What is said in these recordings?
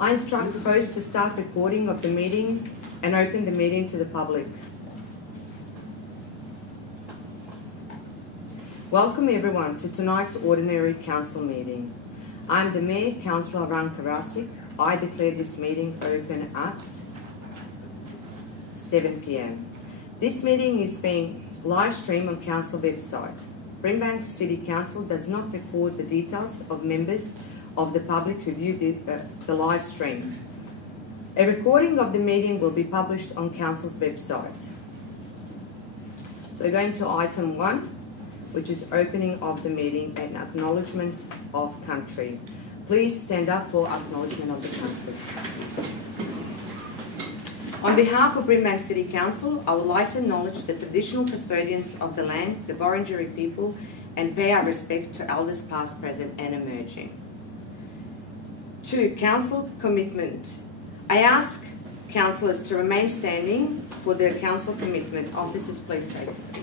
I instruct the host to start recording of the meeting and open the meeting to the public. Welcome everyone to tonight's ordinary council meeting. I'm the Mayor, Councillor Rankarasik. I declare this meeting open at 7 p.m. This meeting is being live streamed on council website. Brimbank City Council does not record the details of members of the public who view the live stream. A recording of the meeting will be published on council's website. So going to item 1, which is opening of the meeting and acknowledgement of country. Please stand up for acknowledgement of the country. On behalf of Brimbank City Council, I would like to acknowledge the traditional custodians of the land, the Wurundjeri people, and pay our respect to elders past, present and emerging. 2. Council commitment. I ask councillors to remain standing for the council commitment. Officers, please take a seat.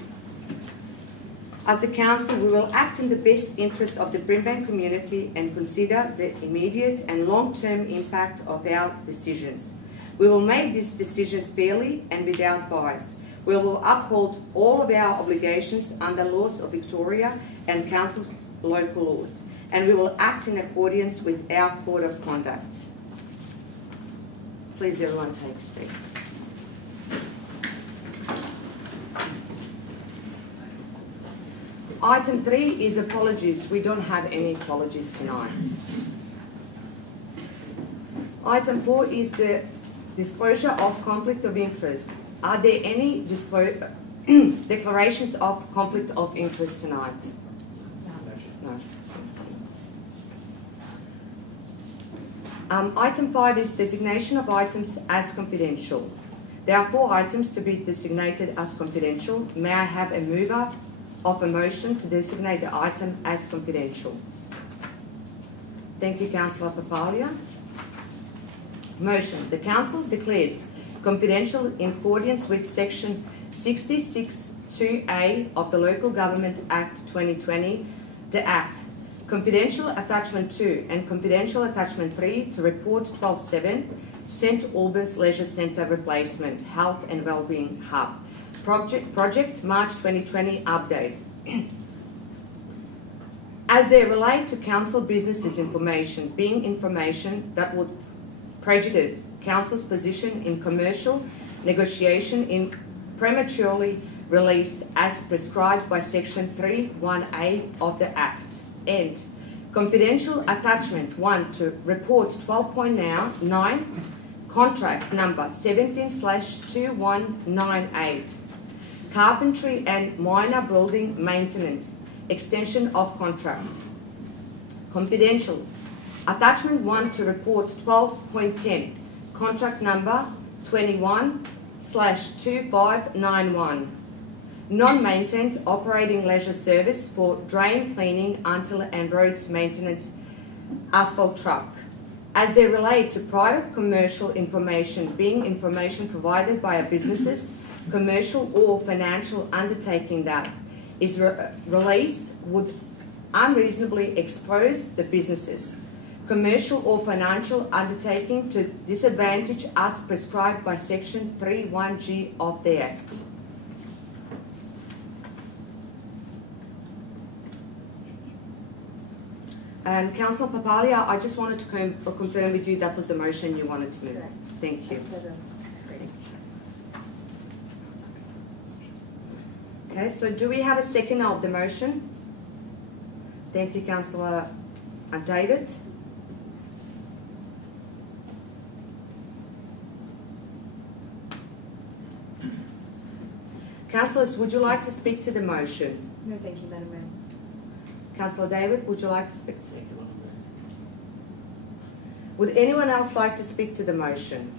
As the council, we will act in the best interest of the Brimbank community and consider the immediate and long-term impact of our decisions. We will make these decisions fairly and without bias. We will uphold all of our obligations under laws of Victoria and council's local laws, and we will act in accordance with our code of conduct. Please everyone take a seat. Item 3 is apologies. We don't have any apologies tonight. Item 4 is the disclosure of conflict of interest. Are there any declarations of conflict of interest tonight? No. Item 5 is designation of items as confidential. There are 4 items to be designated as confidential. May I have a mover of a motion to designate the item as confidential? Thank you, Councillor Papalia. Motion. The Council declares confidential in accordance with Section 66(2)(a) of the Local Government Act 2020, the Act. Confidential Attachment 2 and Confidential Attachment 3 to Report 12-7, St Albans Leisure Centre Replacement, Health and Wellbeing Hub. Project March 2020 update. As they relate to council businesses information, being information that would prejudice council's position in commercial negotiation in prematurely released as prescribed by Section 3(1)(a) of the Act. And confidential attachment 1 to Report 12.9, contract number 17/2198. Carpentry and minor building maintenance, extension of contract. Confidential. Attachment 1 to Report 12.10, contract number 21/2591. Non-maintained operating leisure service for drain cleaning until and roads maintenance asphalt truck. As they relate to private commercial information, being information provided by a businesses, commercial or financial undertaking that is released would unreasonably expose the businesses, commercial or financial undertaking to disadvantage as prescribed by Section 3(1)(g) of the Act. And Councillor Papalia, I just wanted to confirm with you that was the motion you wanted to move. Correct. Thank you. Okay, so do we have a second of the motion? Thank you, Councillor David. Councillors, would you like to speak to the motion? No, thank you, Madam Mayor. Councillor David, would you like to speak to it? Would anyone else like to speak to the motion?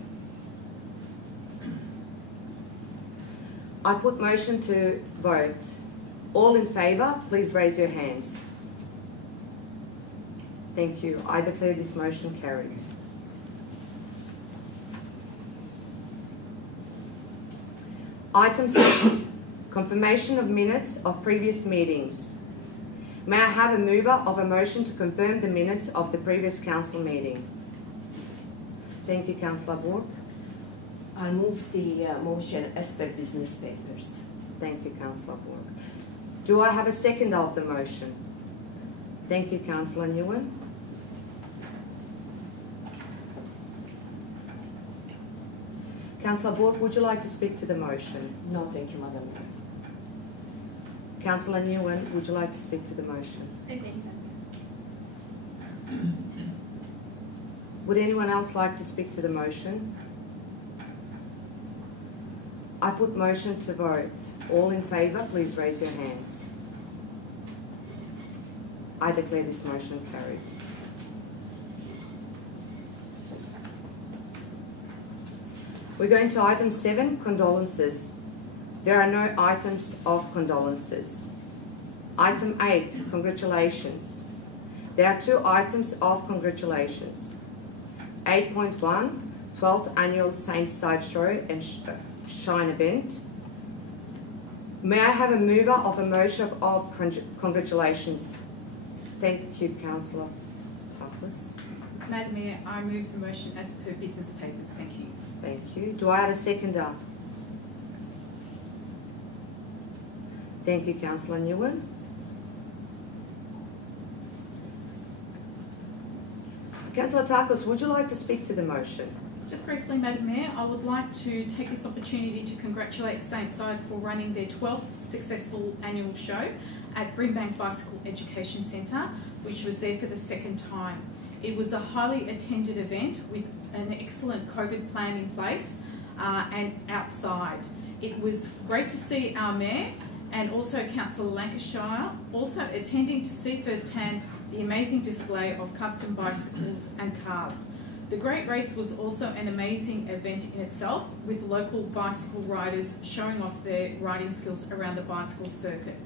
I put motion to vote. All in favour, please raise your hands. Thank you. I declare this motion carried. Item 6, confirmation of minutes of previous meetings. May I have a mover of a motion to confirm the minutes of the previous council meeting? Thank you, Councillor Bork. I move the motion as per business papers. Thank you, Councillor Bork. Do I have a second of the motion? Thank you, Councillor Nguyen. Councillor Bork, would you like to speak to the motion? No, thank you, Madam Mayor. Councillor Nguyen, would you like to speak to the motion? No, thank you. Would anyone else like to speak to the motion? I put motion to vote. All in favour, please raise your hands. I declare this motion carried. We're going to item 7, condolences. There are no items of condolences. Item 8, congratulations. There are 2 items of congratulations. 8.1, 12th Annual Saint Side Show and Shine event. May I have a mover of a motion of congratulations? Thank you, Councillor Douglas. Madam Mayor, I move the motion as per business papers. Thank you. Thank you. Do I have a seconder? Thank you, Councillor Nguyen. Councillor Tarkos, would you like to speak to the motion? Just briefly, Madam Mayor, I would like to take this opportunity to congratulate Saint Side for running their 12th successful annual show at Brimbank Bicycle Education Centre, which was there for the 2nd time. It was a highly attended event with an excellent COVID plan in place and outside. It was great to see our Mayor and also Councillor Lancashire also attending to see firsthand the amazing display of custom bicycles and cars. The Great Race was also an amazing event in itself, with local bicycle riders showing off their riding skills around the bicycle circuit.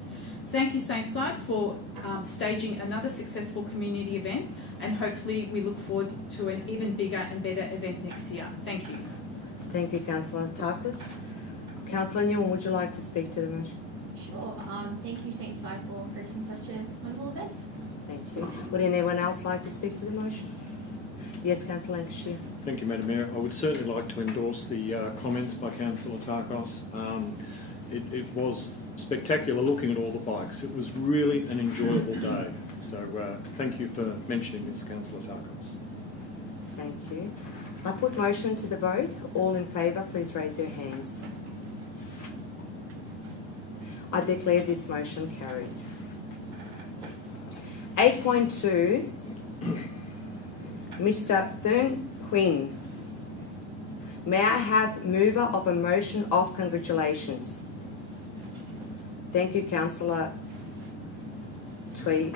Thank you, Saint Side, for staging another successful community event, and hopefully we look forward to an even bigger and better event next year. Thank you. Thank you, Councillor Tarkos. Councillor Newman, would you like to speak to the motion? Sure. Thank you, Saint Side, for hosting such a wonderful event. Thank you. Would anyone else like to speak to the motion? Yes, Councillor Lancashire. Thank you, Madam Mayor. I would certainly like to endorse the comments by Councillor Tarkos. It was spectacular looking at all the bikes. It was really an enjoyable day. So thank you for mentioning this, Councillor Tarkos. Thank you. I put motion to the vote. All in favour, please raise your hands. I declare this motion carried. 8.2, Mr. Thurn Quinn. May I have mover of a motion of congratulations? Thank you, Councillor Tweed.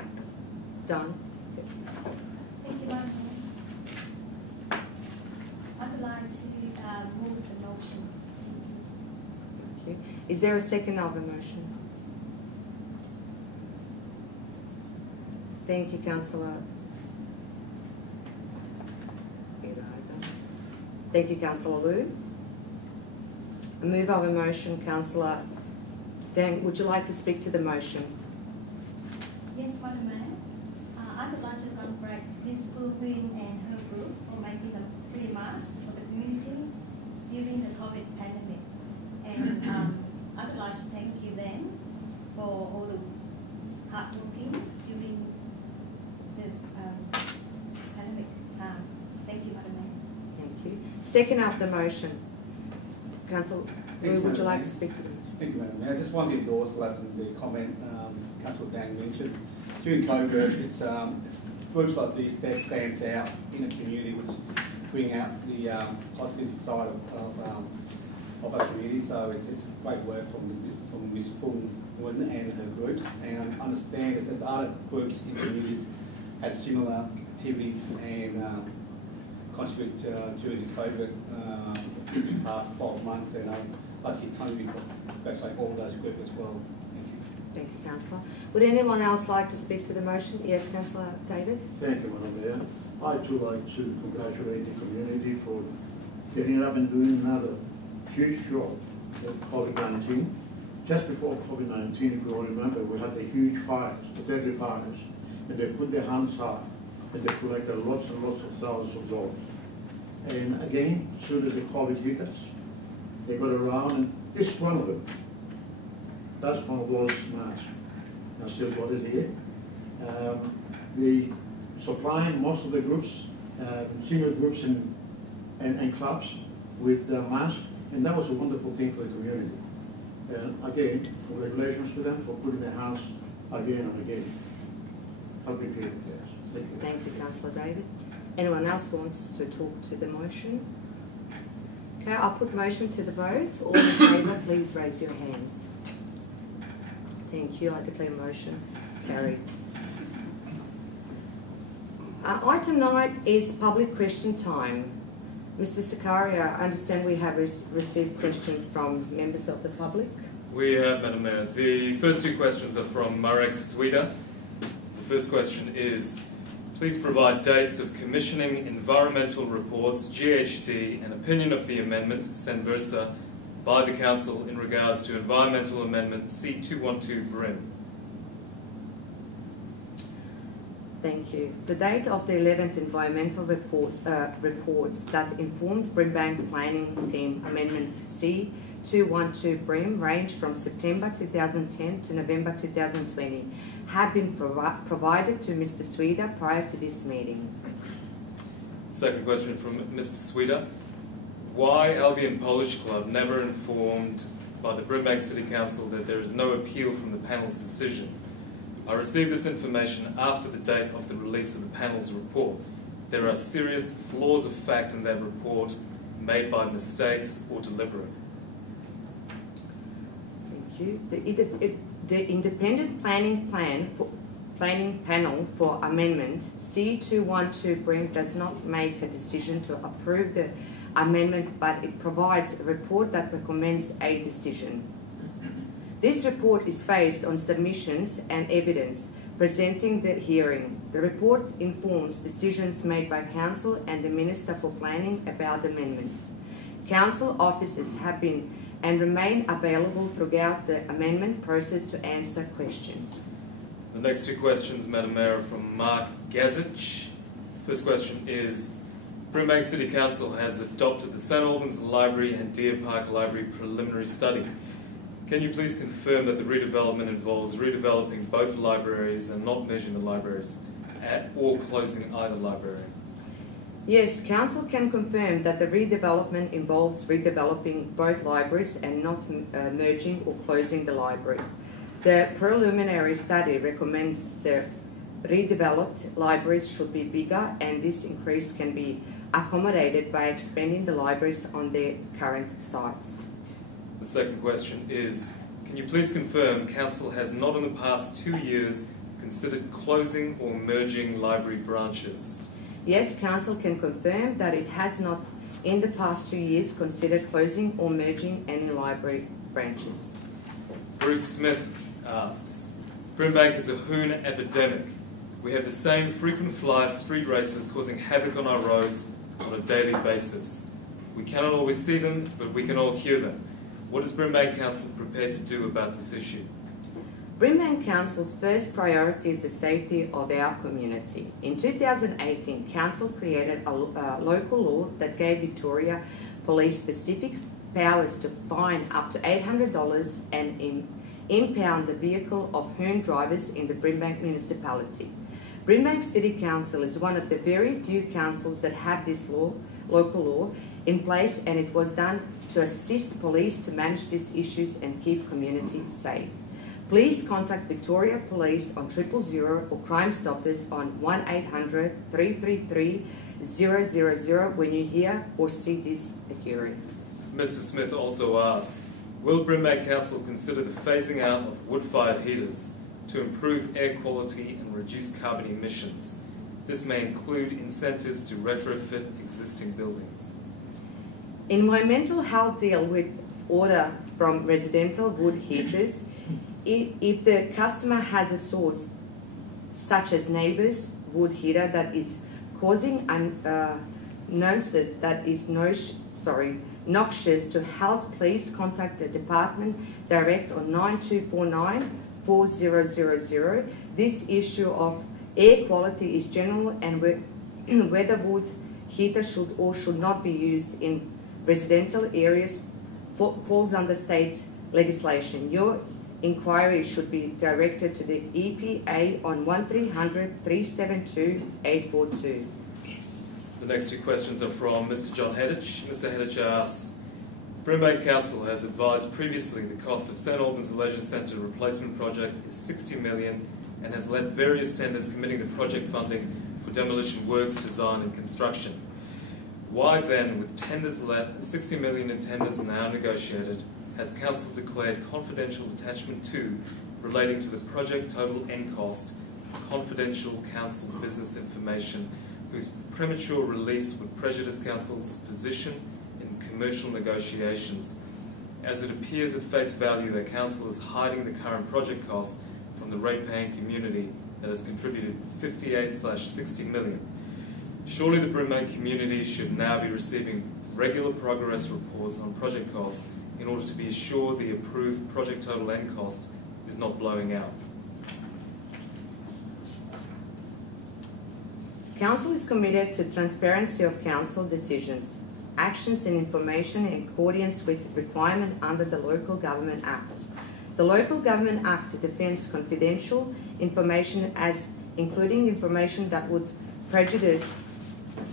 Done. Thank you, Madam Mayor. I would like to move the motion. Thank you. Is there a second of the motion? Thank you, Councillor. Thank you, Councillor Liu. A move of a motion, Councillor Dang. Would you like to speak to the motion? Yes, Madam Mayor. I would like to congratulate Ms. Queen and her group for making a free mask for the community during the COVID pandemic. And I would like to thank you then for all the hard working during the pandemic time. Thank you, Madam Mayor. Thank you. Second of the motion, Councillor Liu, would you like to speak to the motion? Thank you, Madam Mayor. I just want to endorse the comment Councillor Dang mentioned. During COVID, it's groups like these that stands out in a community which bring out the positive side of our community. So it's great work from Ms. Fulton and her groups, and I understand that the other groups in communities have similar activities and contribute during the COVID past 12 months, and I'd like to congratulate all those groups as well. Thank you. Thank you, Councillor. Would anyone else like to speak to the motion? Yes, Councillor David. Thank you, Madam Mayor. I too like to congratulate the community for getting up and doing another huge show at COVID-19. Just before COVID-19, if you all remember, we had the huge fires, the deadly fires, and they put their hands up and they collected lots and lots of thousands of dollars. And again, as soon as the COVID hit us, they got around, and this is one of them. That's one of those masks. I still got it here. The supplying most of the groups, senior groups and clubs with masks, and that was a wonderful thing for the community. And again, congratulations to them for putting their hands again and again. Helping people, yes. Thank you. Thank you, Councillor David. Anyone else wants to talk to the motion? Okay, I'll put motion to the vote. All in favour, please raise your hands. Thank you. I declare motion carried. Item 9 is public question time. Mr. Sakaria, I understand we have received questions from members of the public. We have, Madam Mayor. The first two questions are from Marek Swida. The first question is, please provide dates of commissioning environmental reports, GHD, and opinion of the amendment, sen versa, by the Council in regards to Environmental Amendment C212 Brim. Thank you. The date of the 11th environmental reports that informed Brimbank Planning Scheme Amendment C212 Brim range from September 2010 to November 2020 have been provided to Mr. Swida prior to this meeting. Second question from Mr. Swida. Why Albion Polish Club never informed by the Brimbank City Council that there is no appeal from the panel's decision? I received this information after the date of the release of the panel's report. There are serious flaws of fact in that report made by mistakes or deliberate. Thank you. The Independent Planning Panel for Amendment C212 Brim does not make a decision to approve the amendment, but it provides a report that recommends a decision. This report is based on submissions and evidence presenting the hearing. The report informs decisions made by Council and the Minister for Planning about the amendment. Council officers have been and remain available throughout the amendment process to answer questions. The next two questions, Madam Mayor, are from Mark Gazich. First question is, Brimbank City Council has adopted the St Albans Library and Deer Park Library preliminary study. Can you please confirm that the redevelopment involves redeveloping both libraries and not merging the libraries or closing either library? Yes, Council can confirm that the redevelopment involves redeveloping both libraries and not merging or closing the libraries. The preliminary study recommends the redeveloped libraries should be bigger, and this increase can be accommodated by expanding the libraries on their current sites. The second question is, can you please confirm Council has not in the past 2 years considered closing or merging library branches? Yes, Council can confirm that it has not in the past 2 years considered closing or merging any library branches. Bruce Smith asks, Brimbank is a hoon epidemic. We have the same frequent flyer street races causing havoc on our roads on a daily basis. We cannot always see them, but we can all hear them. What is Brimbank Council prepared to do about this issue? Brimbank Council's first priority is the safety of our community. In 2018, Council created a local law that gave Victoria Police specific powers to fine up to $800 and impound the vehicle of hoon drivers in the Brimbank municipality. Brimbank City Council is one of the very few councils that have this local law in place, and it was done to assist police to manage these issues and keep communities safe. Please contact Victoria Police on 000 or Crime Stoppers on 1-800-333-000 when you hear or see this occurring. Mr. Smith also asks, will Brimbank Council consider the phasing out of wood-fired heaters to improve air quality and reduce carbon emissions? This may include incentives to retrofit existing buildings. Environmental health deal with order from residential wood heaters. If the customer has a source, such as neighbours' wood heater that is causing noxious to health, please contact the department direct on 9249-4000. This issue of air quality is general, and whether wood heater should or should not be used in residential areas falls under state legislation. Your inquiry should be directed to the EPA on 1300 372 842. The next two questions are from Mr. John Heddich. Mr. Heddich asks, Brimbank Council has advised previously the cost of St Albans Leisure Centre replacement project is $60 million and has led various tenders committing the project funding for demolition works, design and construction. Why then, with tenders let, $60 million in tenders now negotiated, has Council declared confidential attachment 2 relating to the project total end cost, confidential Council business information, whose premature release would prejudice Council's position in commercial negotiations, as it appears at face value that Council is hiding the current project costs from the rate-paying community that has contributed 58/60 million. Surely the Brimbank community should now be receiving regular progress reports on project costs in order to be assured the approved project total end cost is not blowing out. Council is committed to transparency of Council decisions, actions and information in accordance with requirement under the Local Government Act. The Local Government Act defends confidential information as including information that would prejudice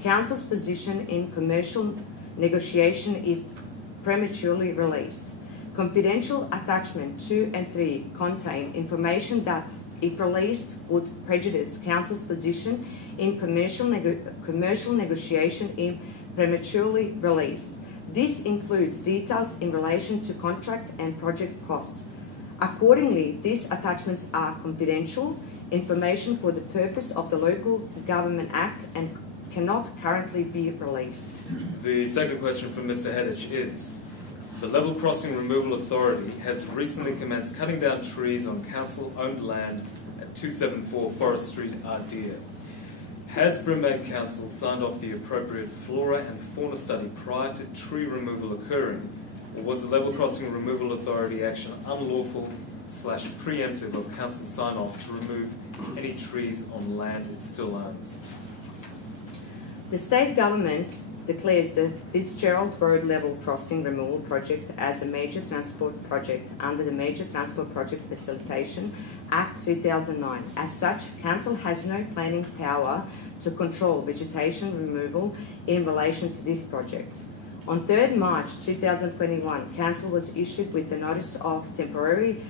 Council's position in commercial negotiation if prematurely released. Confidential attachment 2 and 3 contain information that, if released, would prejudice Council's position in commercial negotiation if prematurely released. This includes details in relation to contract and project costs. Accordingly, these attachments are confidential information for the purpose of the Local Government Act and cannot currently be released. The second question from Mr. Heddich is, the Level Crossing Removal Authority has recently commenced cutting down trees on Council-owned land at 274 Forest Street, Ardea. Has Brimbank Council signed off the appropriate flora and fauna study prior to tree removal occurring, or was the Level Crossing Removal Authority action unlawful/preemptive of Council sign-off to remove any trees on land it still owns? The state government declares the Fitzgerald Road Level Crossing Removal Project as a major transport project under the Major Transport Project Facilitation Act 2009. As such, Council has no planning power to control vegetation removal in relation to this project. On 3rd March 2021, Council was issued with the notice of temporary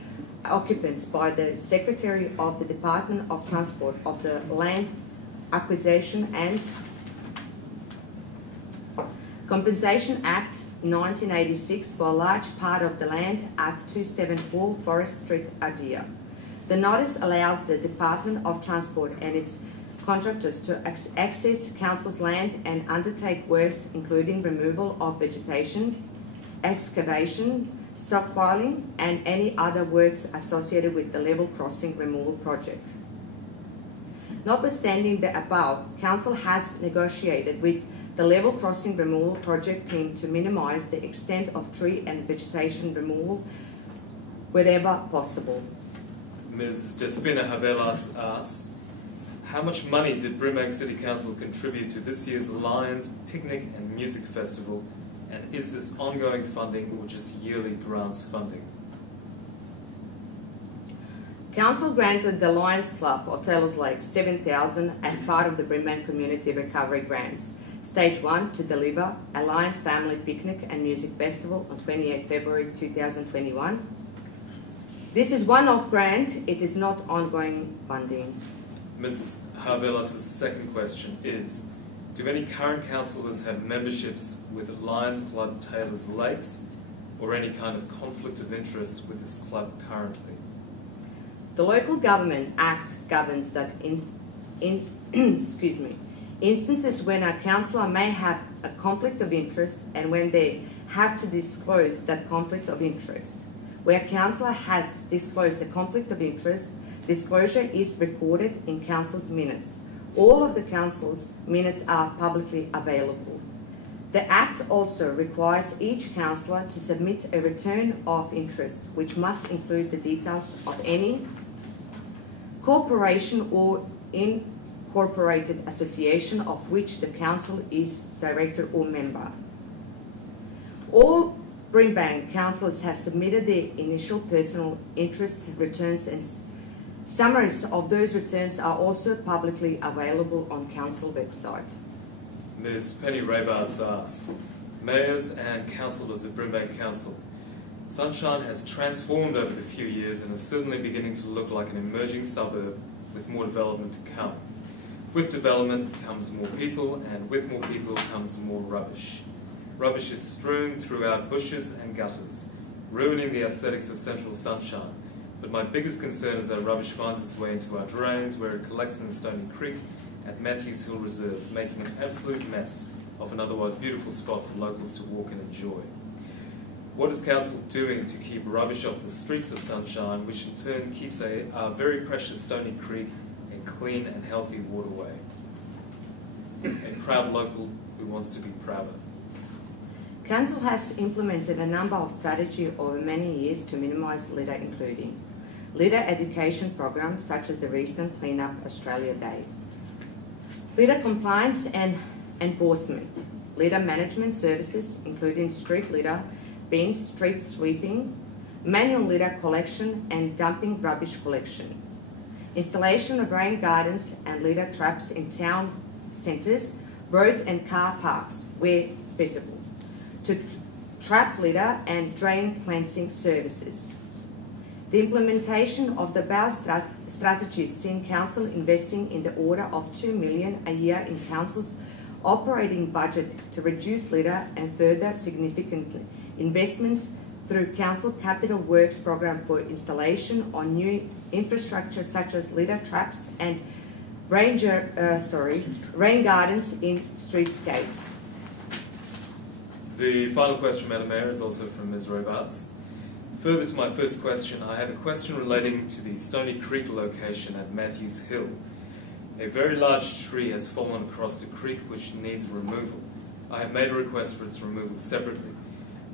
occupants by the Secretary of the Department of Transport of the Land Acquisition and Compensation Act 1986 for a large part of the land at 274 Forest Street, Ardea. The notice allows the Department of Transport and its contractors to access Council's land and undertake works including removal of vegetation, excavation, stockpiling and any other works associated with the level crossing removal project. Notwithstanding the above, Council has negotiated with the level crossing removal project team to minimise the extent of tree and vegetation removal wherever possible. Ms. Despina Havelas asks, how much money did Brimbank City Council contribute to this year's Lions Picnic and Music Festival, and is this ongoing funding or just yearly grants funding? Council granted the Lions Club or Taylor's Lake $7,000 as part of the Brimbank Community Recovery Grants. Stage 1 to deliver a Lions Family Picnic and Music Festival on 28 February 2021. This is one-off grant, it is not ongoing funding. Ms. Havelas' second question is, do any current councillors have memberships with Lions Club Taylor's Lakes or any kind of conflict of interest with this club currently? The Local Government Act governs that instances when a councillor may have a conflict of interest and when they have to disclose that conflict of interest. Where a councillor has disclosed a conflict of interest, disclosure is recorded in Council's minutes. All of the Council's minutes are publicly available. The Act also requires each councillor to submit a return of interest, which must include the details of any corporation or unincorporated association of which the council is director or member. All Brimbank councillors have submitted their initial personal interests returns, and summaries of those returns are also publicly available on council website. Ms. Penny Raybards asks, Mayors and councillors of Brimbank Council, Sunshine has transformed over the few years and is certainly beginning to look like an emerging suburb with more development to come. With development comes more people, and with more people comes more rubbish. Rubbish is strewn throughout bushes and gutters, ruining the aesthetics of central Sunshine. But my biggest concern is that rubbish finds its way into our drains, where it collects in the Stoney Creek at Matthews Hill Reserve, making an absolute mess of an otherwise beautiful spot for locals to walk and enjoy. What is Council doing to keep rubbish off the streets of Sunshine, which in turn keeps our very precious Stoney Creek a clean and healthy waterway? A proud local who wants to be prouder. Council has implemented a number of strategies over many years to minimise litter, including litter education programs such as the recent Clean Up Australia Day, litter compliance and enforcement, litter management services including street litter, bins, street sweeping, manual litter collection and dumping rubbish collection, installation of rain gardens and litter traps in town centres, roads and car parks where feasible, to trap litter and drain cleansing services. The implementation of the BOW strategies seen Council investing in the order of $2 million a year in Council's operating budget to reduce litter, and further significant investments through Council Capital Works program for installation on new infrastructure such as litter traps and rain gardens in streetscapes. The final question, Madam Mayor, is also from Ms. Robarts. Further to my first question, I have a question relating to the Stoney Creek location at Matthews Hill. A very large tree has fallen across the creek which needs removal. I have made a request for its removal separately.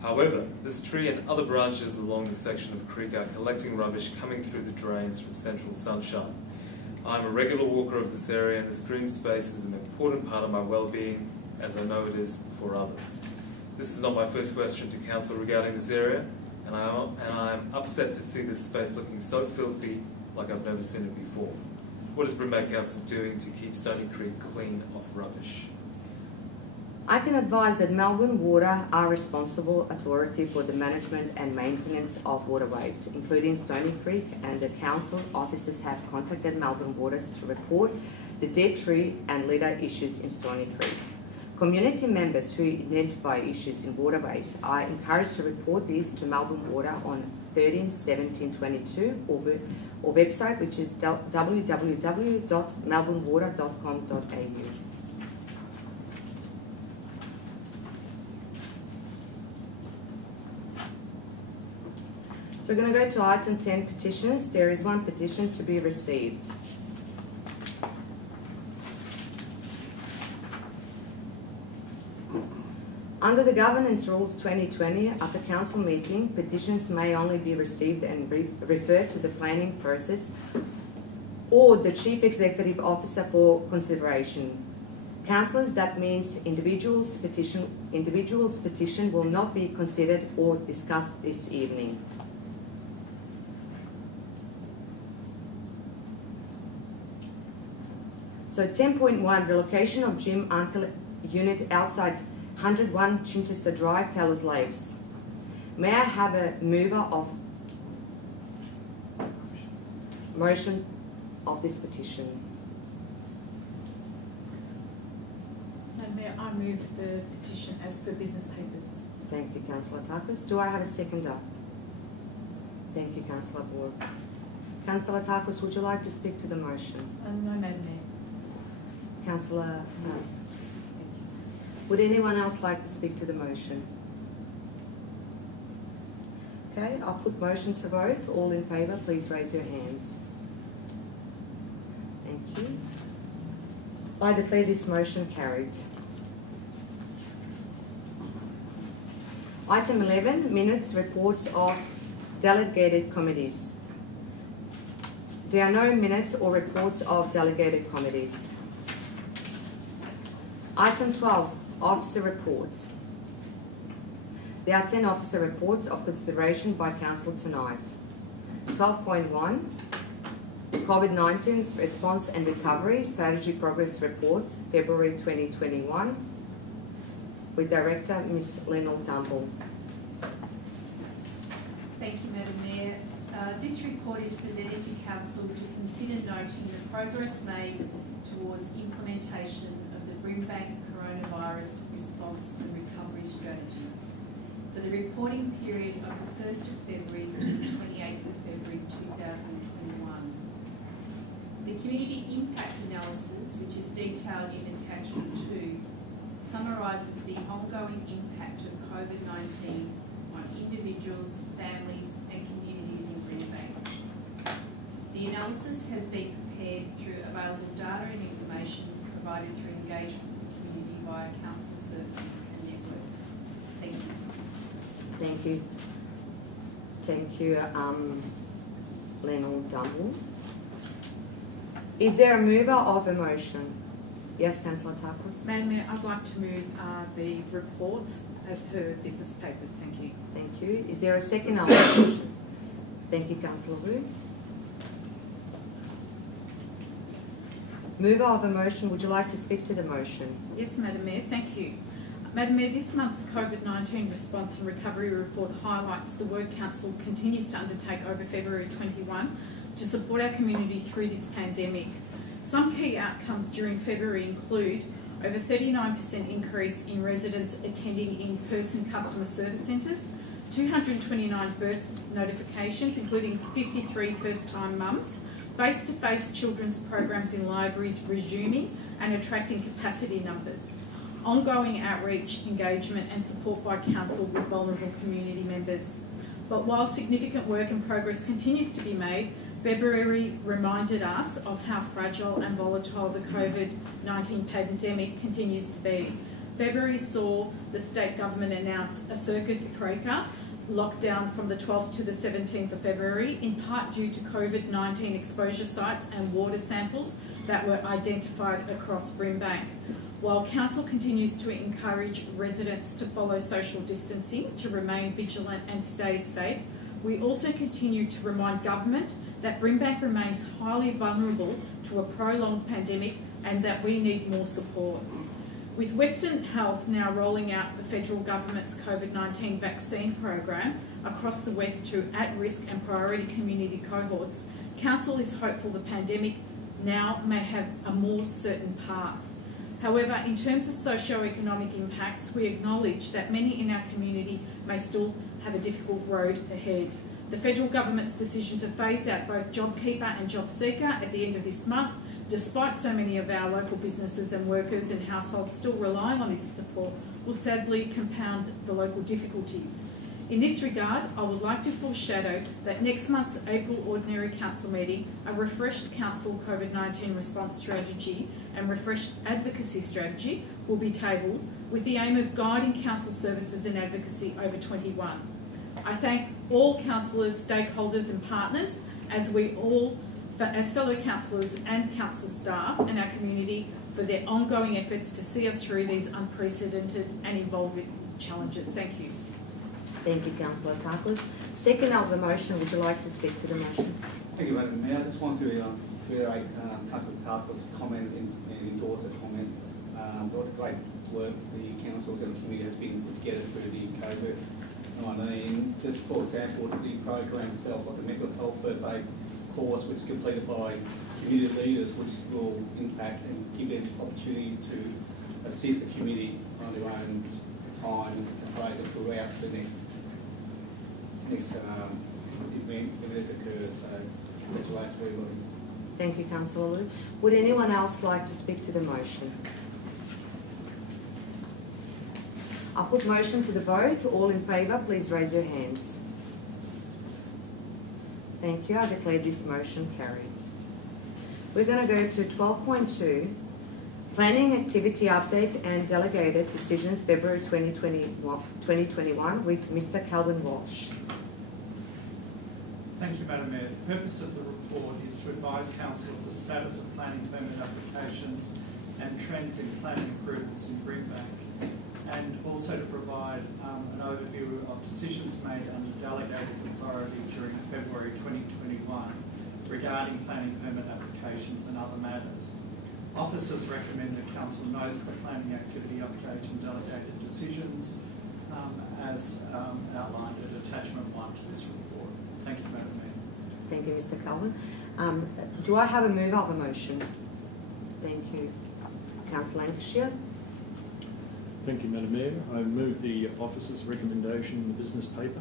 However, this tree and other branches along the section of creek are collecting rubbish coming through the drains from central Sunshine. I am a regular walker of this area, and this green space is an important part of my well-being, as I know it is for others. This is not my first question to Council regarding this area, and I am upset to see this space looking so filthy like I've never seen it before. What is Brimbank Council doing to keep Stoney Creek clean of rubbish? I can advise that Melbourne Water are responsible authority for the management and maintenance of waterways, including Stoney Creek, and the Council officers have contacted Melbourne Waters to report the dead tree and litter issues in Stoney Creek. Community members who identify issues in waterways are encouraged to report these to Melbourne Water on 13/17/22 or website, which is www.melbournewater.com.au. So we're going to go to item 10, petitions. There is one petition to be received. Under the Governance Rules 2020, at the Council meeting, petitions may only be received and referred to the planning process or the Chief Executive Officer for consideration. Councillors, that means individuals' petition will not be considered or discussed this evening. So 10.1, relocation of gym unit outside 101 Chichester Drive, Taylor's Lakes. May I have a mover of motion of this petition? Madam Mayor, I move the petition as per business papers. Thank you, Councillor Takos. Do I have a seconder? Thank you, Councillor Bohr. Councillor Takos, would you like to speak to the motion? No, Madam Mayor. Councillor, no. Thank you. Would anyone else like to speak to the motion? Okay, I'll put motion to vote. All in favour, please raise your hands. Thank you. I declare this motion carried. Item 11, minutes, reports of delegated committees. There are no minutes or reports of delegated committees. Item 12, Officer Reports. There are 10 officer reports of consideration by Council tonight. 12.1, COVID-19 Response and Recovery Strategy Progress Report, February 2021, with Director Ms. Lynell Dumble. Thank you, Madam Mayor. This report is presented to Council to consider noting the progress made towards implementation of the Brimbank Coronavirus Response and Recovery Strategy for the reporting period of the 1st of February to the 28th of February 2021. The community impact analysis, which is detailed in attachment 2, summarises the ongoing impact of COVID-19 on individuals, families and communities in Brimbank. The analysis has been prepared through available data and information provided through engagement with the community via council services and networks. Thank you. Thank you. Thank you, Lynell Dumble. Is there a mover of a motion? Yes, Councillor Tarkos. Madam Mayor, I'd like to move the report as per business papers. Thank you. Thank you. Is there a second on the motion? Thank you, Councillor Wu. Mover of the motion, would you like to speak to the motion? Yes, Madam Mayor, thank you. Madam Mayor, this month's COVID-19 Response and Recovery Report highlights the work Council continues to undertake over February 21 to support our community through this pandemic. Some key outcomes during February include over 39% increase in residents attending in-person customer service centres, 229 birth notifications, including 53 first-time mums, face-to-face children's programs in libraries resuming and attracting capacity numbers, ongoing outreach, engagement and support by Council with vulnerable community members. But while significant work and progress continues to be made, February reminded us of how fragile and volatile the COVID-19 pandemic continues to be. February saw the state government announce a circuit breaker lockdown from the 12th to the 17th of February, in part due to COVID-19 exposure sites and water samples that were identified across Brimbank. While Council continues to encourage residents to follow social distancing, to remain vigilant and stay safe, we also continue to remind Government that Brimbank remains highly vulnerable to a prolonged pandemic and that we need more support. With Western Health now rolling out the federal government's COVID-19 vaccine program across the West to at-risk and priority community cohorts, Council is hopeful the pandemic now may have a more certain path. However, in terms of socio-economic impacts, we acknowledge that many in our community may still have a difficult road ahead. The federal government's decision to phase out both JobKeeper and JobSeeker at the end of this month, despite so many of our local businesses and workers and households still relying on this support, will sadly compound the local difficulties. In this regard, I would like to foreshadow that next month's April Ordinary Council meeting, a refreshed Council COVID-19 response strategy and refreshed advocacy strategy will be tabled with the aim of guiding Council services and advocacy over 21. I thank all councillors, stakeholders and partners as fellow councillors and council staff and our community for their ongoing efforts to see us through these unprecedented and evolving challenges. Thank you. Thank you, Councillor Tarkos. Second of the motion, would you like to speak to the motion? Thank you, Madam Mayor. I just want to reiterate Councillor Tarkos' comment and endorse a comment. What great work the councils and the community has been put together through the COVID-19. Just for example, the program itself, like the mental health first aid course, which is completed by community leaders, which will impact and give them the opportunity to assist the community on their own time and place it throughout the next event when it occurs. So congratulations to everybody. Thank you, Councillor Liu. Would anyone else like to speak to the motion? I'll put motion to the vote. All in favour, please raise your hands. Thank you. I declare this motion carried. We're going to go to 12.2, Planning Activity Update and Delegated Decisions, February 2021, with Mr. Calvin Walsh. Thank you, Madam Mayor. The purpose of the report is to advise Council of the status of planning permit applications and trends in planning approvals in Brimbank, and also to provide an overview of decisions made under delegated authority during February 2021 regarding planning permit applications and other matters. Officers recommend that Council notes the planning activity update and delegated decisions as outlined at attachment 1 to this report. Thank you, Madam Mayor. Thank you, Mr. Cullen. Do I have a move of a motion? Thank you. Councillor Lancashire. Thank you, Madam Mayor. I move the officer's recommendation in the business paper.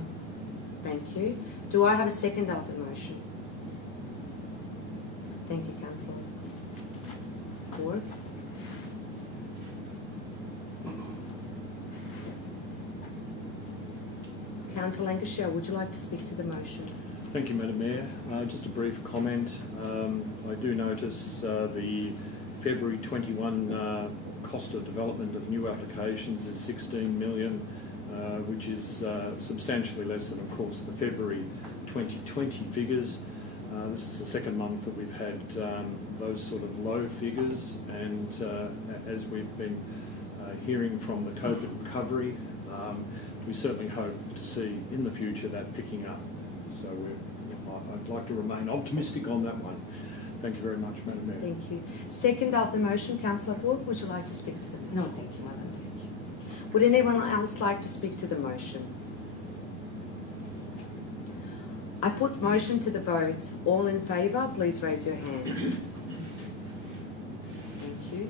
Thank you. Do I have a second of the motion? Thank you, Councillor. Ford. Councillor Lancashire, would you like to speak to the motion? Thank you, Madam Mayor. Just a brief comment. I do notice the February 21 cost of development of new applications is 16 million, which is substantially less than, of course, the February 2020 figures. This is the second month that we've had those sort of low figures, and as we've been hearing from the COVID recovery, we certainly hope to see in the future that picking up. So I'd like to remain optimistic on that one. Thank you very much, Madam Mayor. Thank you. Second of the motion, Councillor Hawke, would you like to speak to the motion? No, thank you, Madam. Thank you. Would anyone else like to speak to the motion? I put motion to the vote. All in favour, please raise your hands. Thank you.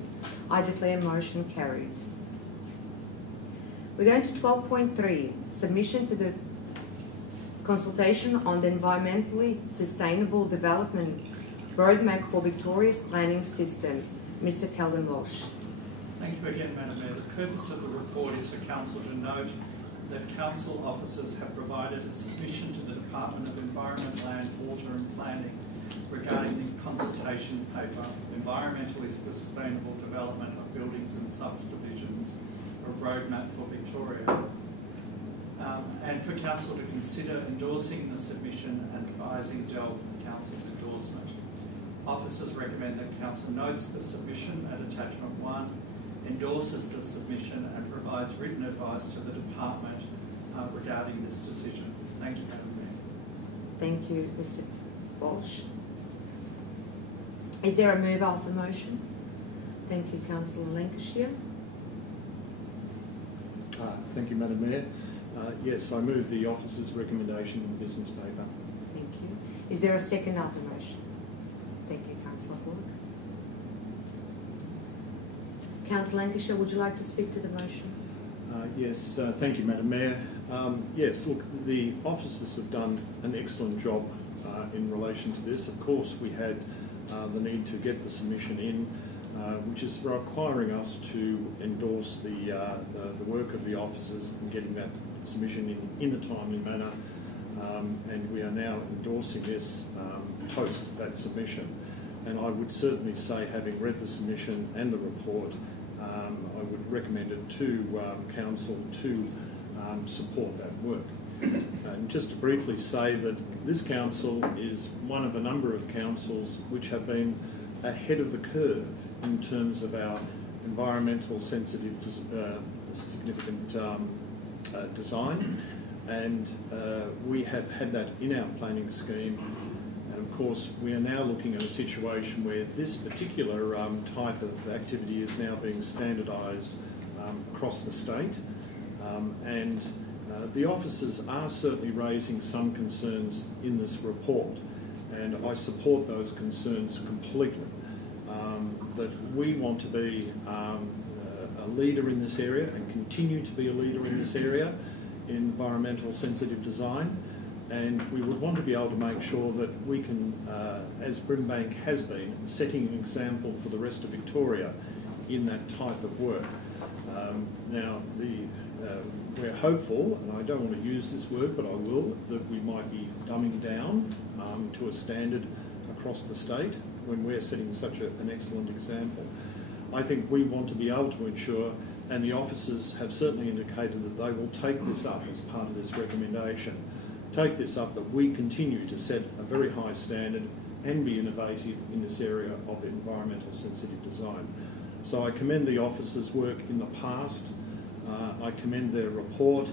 I declare motion carried. We're going to 12.3, submission to the consultation on the environmentally sustainable development roadmap for Victoria's planning system. Mr. Calvin Walsh. Thank you again, Madam Mayor. The purpose of the report is for Council to note that Council officers have provided a submission to the Department of Environment, Land, Water and Planning regarding the consultation paper, Environmentally Sustainable Development of Buildings and Subdivisions, a roadmap for Victoria, and for Council to consider endorsing the submission and advising DEL Council's endorsement. Officers recommend that Council notes the submission at attachment 1, endorses the submission and provides written advice to the Department regarding this decision. Thank you, Madam Mayor. Thank you, Mr. Walsh. Is there a move of the motion? Thank you, Councillor Lancashire. Thank you, Madam Mayor. Yes, I move the officer's recommendation in the business paper. Thank you. Is there a second of the motion? Thank you, Councillor Hawke. Councillor Lancashire, would you like to speak to the motion? Yes, thank you, Madam Mayor. Yes, look, the officers have done an excellent job in relation to this. Of course, we had the need to get the submission in, which is requiring us to endorse the work of the officers in getting that submission in a timely manner, and we are now endorsing this post that submission. And I would certainly say, having read the submission and the report, I would recommend it to Council to support that work. And just to briefly say that this council is one of a number of councils which have been ahead of the curve in terms of our environmental sensitive significant design, and we have had that in our planning scheme. And of course, we are now looking at a situation where this particular type of activity is now being standardised across the state, and the officers are certainly raising some concerns in this report, and I support those concerns completely. That we want to be a leader in this area and continue to be a leader in this area in environmental sensitive design, and we would want to be able to make sure that we can, as Brimbank has been, setting an example for the rest of Victoria in that type of work. Now, we're hopeful, and I don't want to use this word, but I will, that we might be dumbing down to a standard across the state when we're setting such an excellent example. I think we want to be able to ensure, and the officers have certainly indicated that they will take this up as part of this recommendation, take this up, that we continue to set a very high standard and be innovative in this area of environmental sensitive design. So I commend the officers' work in the past, I commend their report,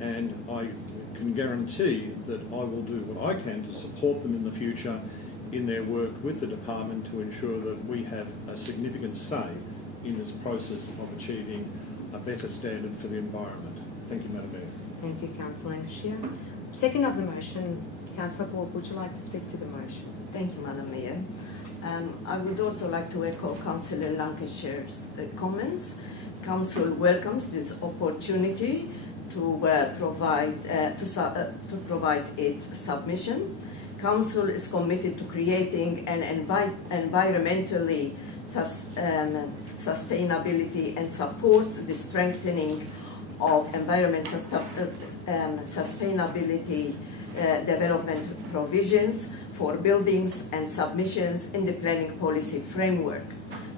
and I can guarantee that I will do what I can to support them in the future in their work with the department to ensure that we have a significant say in this process of achieving a better standard for the environment. Thank you, Madam Mayor. Thank you, Councillor Lancashire. Second of the motion, Councillor Paul, would you like to speak to the motion? Thank you, Madam Mayor. I would also like to echo Councillor Lancashire's comments. Council welcomes this opportunity to provide its submission. Council is committed to creating an environmentally sustainability and supports the strengthening of environment sustainability development provisions for buildings and submissions in the planning policy framework.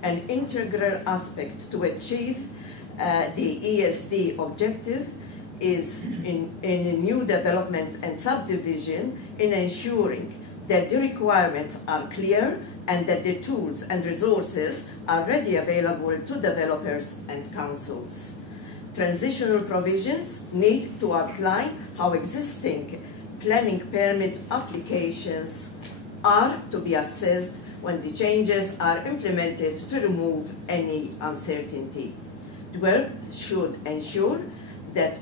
An integral aspect to achieve the ESD objective is in new developments and subdivision in ensuring that the requirements are clear and that the tools and resources are ready available to developers and councils. Transitional provisions need to outline how existing planning permit applications are to be assessed when the changes are implemented to remove any uncertainty. The work should ensure that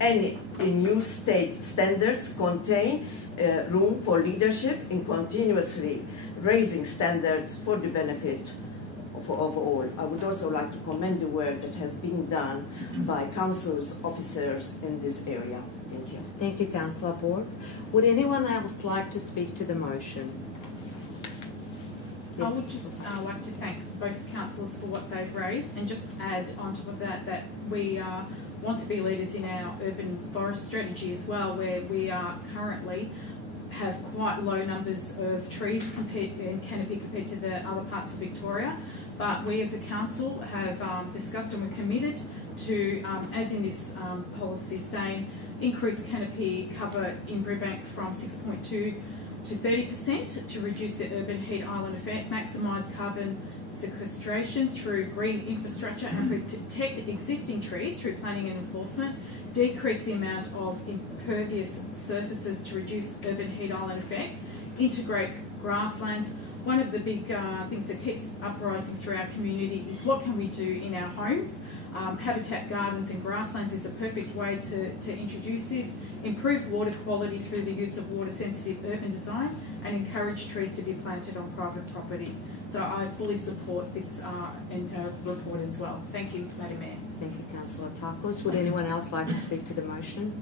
any new state standards contain room for leadership in continuously raising standards for the benefit of all. I would also like to commend the work that has been done by council's officers in this area. Thank you. Thank you, Councillor Borg. Would anyone else like to speak to the motion? Yes. I would just like to thank both councillors for what they've raised, and just add on top of that that we want to be leaders in our urban forest strategy as well, where we are currently have quite low numbers of trees in canopy compared to the other parts of Victoria. But we as a council have discussed and we're committed to, as in this policy saying, increase canopy cover in Brimbank from 6.2 to 30% to reduce the urban heat island effect, maximise carbon sequestration through green infrastructure and protect existing trees through planning and enforcement, decrease the amount of impervious surfaces to reduce urban heat island effect, integrate grasslands. One of the big things that keeps uprising through our community is what can we do in our homes. Habitat gardens and grasslands is a perfect way to introduce this, improve water quality through the use of water-sensitive urban design, and encourage trees to be planted on private property. So I fully support this report as well. Thank you, Madam Mayor. Thank you, Councillor Tarkos. Would anyone else like to speak to the motion?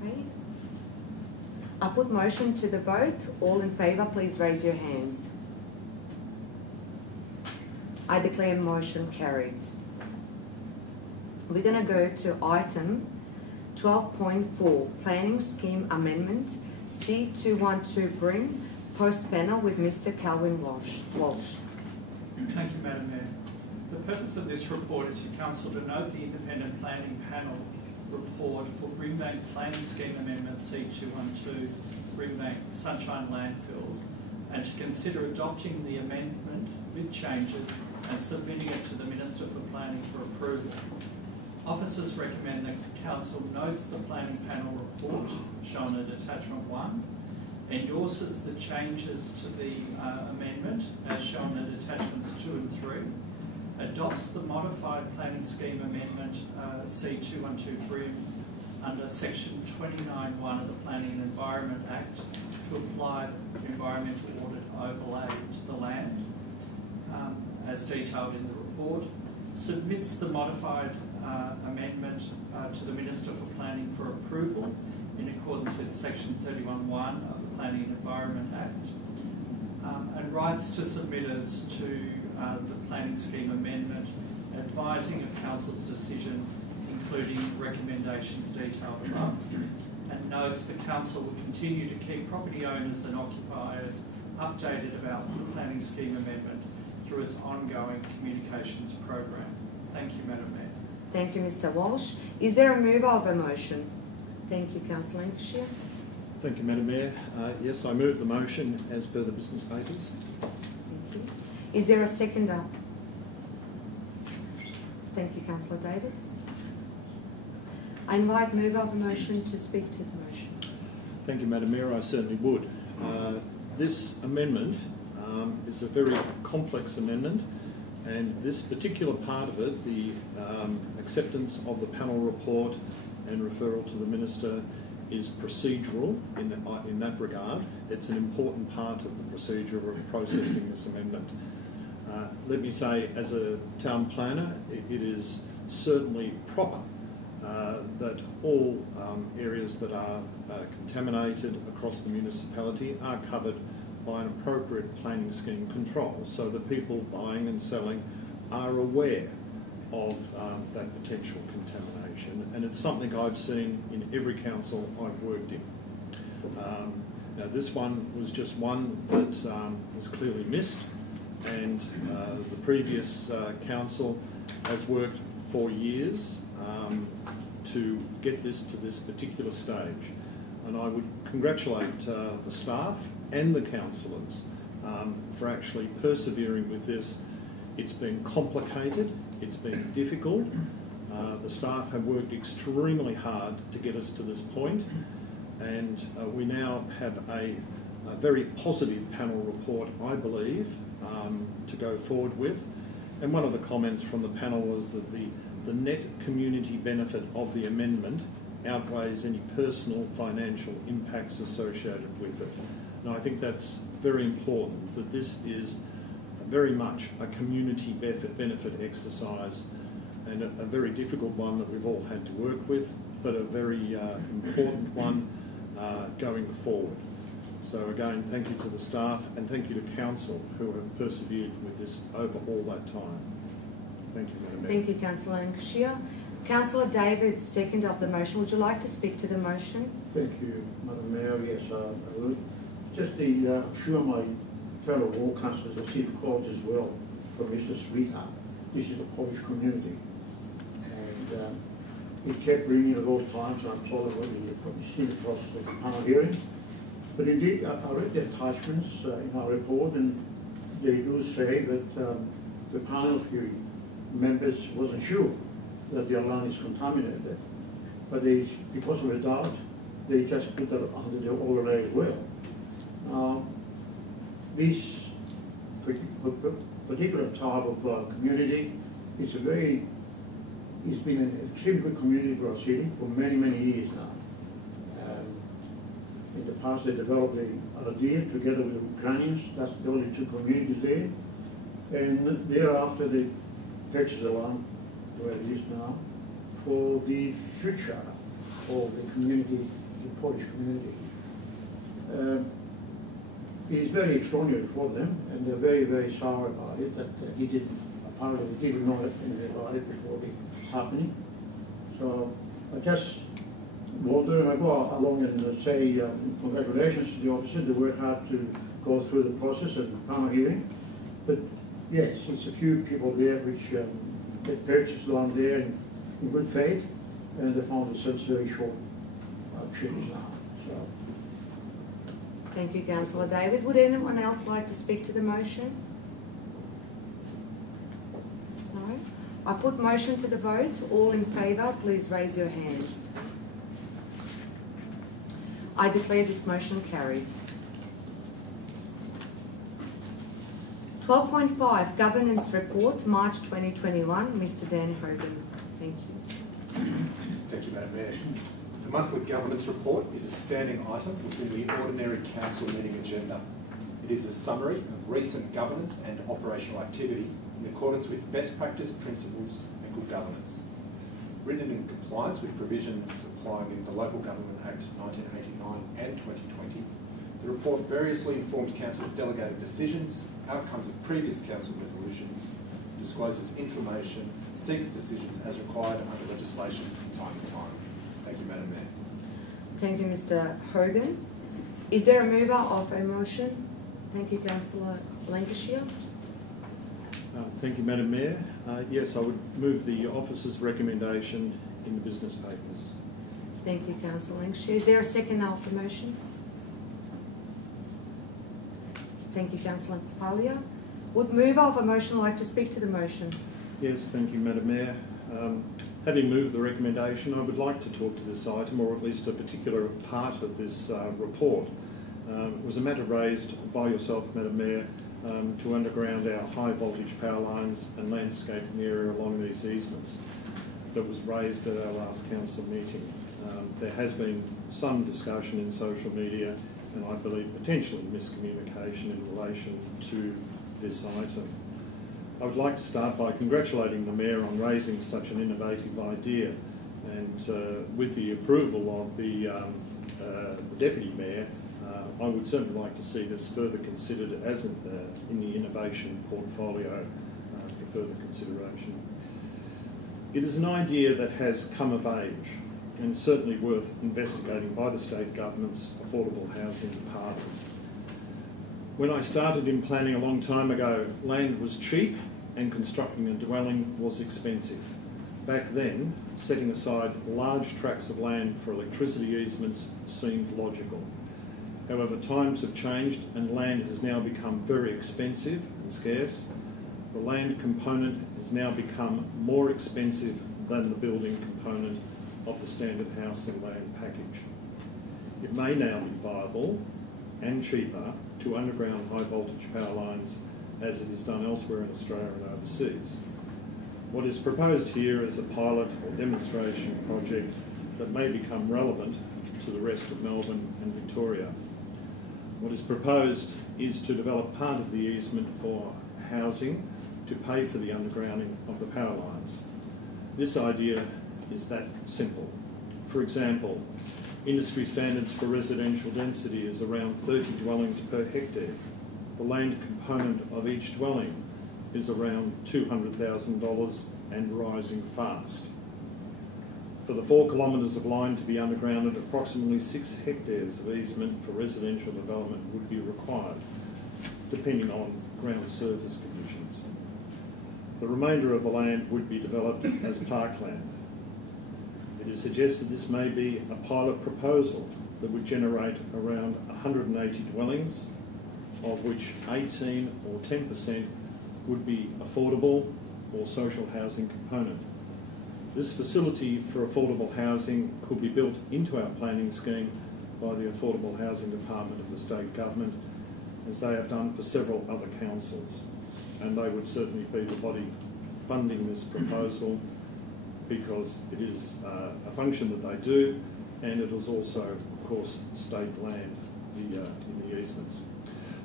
Okay. I put motion to the vote. All in favour, please raise your hands. I declare motion carried. We're going to go to item 12.4, Planning Scheme Amendment, C212 Brim, Post Panel with Mr. Calvin Walsh. Thank you, Madam Mayor. The purpose of this report is for Council to note the Independent Planning Panel report for Brimbank Planning Scheme Amendment C212, Brimbank Sunshine Landfills, and to consider adopting the amendment with changes and submitting it to the Minister for Planning for approval. Officers recommend that Council notes the Planning Panel report shown at Attachment 1, endorses the changes to the amendment as shown at Attachments 2 and 3, adopts the modified Planning Scheme Amendment C212 Brim under Section 29(1) of the Planning and Environment Act to apply the environmental audit overlay to the land, as detailed in the report, submits the modified amendment to the Minister for Planning for approval in accordance with Section 31(1) of the Planning and Environment Act, and writes to submitters to the Planning Scheme Amendment, advising of Council's decision, including recommendations detailed above, and notes the Council will continue to keep property owners and occupiers updated about the Planning Scheme Amendment through its ongoing communications program. Thank you, Madam Mayor. Thank you, Mr. Walsh. Is there a mover of a motion? Thank you, Councillor Lancashire. Thank you, Madam Mayor. Yes, I move the motion as per the business papers. Thank Is there a seconder? Thank you, Councillor David. I invite mover of the motion to speak to the motion. Thank you, Madam Mayor. I certainly would. This amendment is a very complex amendment, and this particular part of it, the acceptance of the panel report and referral to the Minister, is procedural in that regard. It's an important part of the procedure of processing this amendment. Let me say, as a town planner, it is certainly proper that all areas that are contaminated across the municipality are covered by an appropriate planning scheme control, so that people buying and selling are aware of that potential contamination. And it's something I've seen in every council I've worked in. Now, this one was just one that was clearly missed, and the previous council has worked for years to get this to this particular stage. And I would congratulate the staff and the councillors for actually persevering with this. It's been complicated, it's been difficult. The staff have worked extremely hard to get us to this point, and we now have a very positive panel report, I believe, to go forward with. And one of the comments from the panel was that the net community benefit of the amendment outweighs any personal financial impacts associated with it. And I think that's very important, that this is very much a community benefit exercise, and a very difficult one that we've all had to work with, but a very important one going forward. So again, thank you to the staff and thank you to Council who have persevered with this over all that time. Thank you, Madam Mayor. Thank you, Councillor Lancashire. Councillor David, second of the motion. Would you like to speak to the motion? Thank you, Madam Mayor. Yes, I would. Just I'm sure my fellow ward councillors received calls as well from Mr. Sweetheart. This is the Polish community. And it kept ringing at all times, and I'm told that we're still in the process of the panel hearing. But indeed, I read the attachments in our report, and they do say that the panel hearing members wasn't sure that their land is contaminated, but they, because of a doubt, they just put that under the overlay as well. This particular type of community is it's been an extremely good community for our city for many, many years now. In the past, they developed the idea together with the Ukrainians. That's the only two communities there. And thereafter, they purchased the land where it is now for the future of the community, the Polish community. It is very extraordinary for them, and they're very, very sorry about it, that he didn't, apparently he didn't know anything about it before the happening. So I just wonder, and I go along and say congratulations to the officers. They work hard to go through the process and panel hearing. But yes, it's a few people there which they purchased land there in good faith, and they found it's very short change now. So. Thank you, Councillor David. Would anyone else like to speak to the motion? No? I put motion to the vote. All in favour, please raise your hands. I declare this motion carried. 12.5 Governance Report, March 2021. Mr. Dan Hogan. Thank you. Thank you, Madam Mayor. The monthly governance report is a standing item within the ordinary council meeting agenda. It is a summary of recent governance and operational activity in accordance with best practice principles and good governance. Written in compliance with provisions applying in the Local Government Act 1989 and 2020, the report variously informs council of delegated decisions, outcomes of previous council resolutions, discloses information, seeks decisions as required under legislation from time to time. Thank you, Madam Mayor. Thank you, Mr. Hogan. Is there a mover of a motion? Thank you, Councillor Lancashire. Thank you, Madam Mayor. Yes, I would move the officer's recommendation in the business papers. Thank you, Councillor Lancashire. Is there a second now for the motion? Thank you, Councillor Palia. Would mover of a motion like to speak to the motion? Yes, thank you, Madam Mayor. Having moved the recommendation, I would like to talk to this item, or at least a particular part of this report. It was a matter raised by yourself, Madam Mayor, to underground our high voltage power lines and landscaping area along these easements that was raised at our last council meeting. There has been some discussion in social media and I believe potentially miscommunication in relation to this item. I would like to start by congratulating the Mayor on raising such an innovative idea, and with the approval of the Deputy Mayor, I would certainly like to see this further considered as in the innovation portfolio for further consideration. It is an idea that has come of age and certainly worth investigating by the State Government's Affordable Housing Department. When I started in planning a long time ago, land was cheap and constructing a dwelling was expensive. Back then, setting aside large tracts of land for electricity easements seemed logical. However, times have changed and land has now become very expensive and scarce. The land component has now become more expensive than the building component of the standard house and land package. It may now be viable and cheaper to underground high voltage power lines as it is done elsewhere in Australia and overseas. What is proposed here is a pilot or demonstration project that may become relevant to the rest of Melbourne and Victoria. What is proposed is to develop part of the easement for housing to pay for the undergrounding of the power lines. This idea is that simple. For example, industry standards for residential density is around 30 dwellings per hectare. The land component of each dwelling is around $200,000 and rising fast. For the 4 kilometres of line to be undergrounded, approximately 6 hectares of easement for residential development would be required, depending on ground surface conditions. The remainder of the land would be developed as parkland. It is suggested this may be a pilot proposal that would generate around 180 dwellings, of which 18 or 10% would be affordable or social housing component. This facility for affordable housing could be built into our planning scheme by the Affordable Housing Department of the State Government, as they have done for several other councils, and they would certainly be the body funding this proposal because it is a function that they do, and it is also, of course, state land in the easements.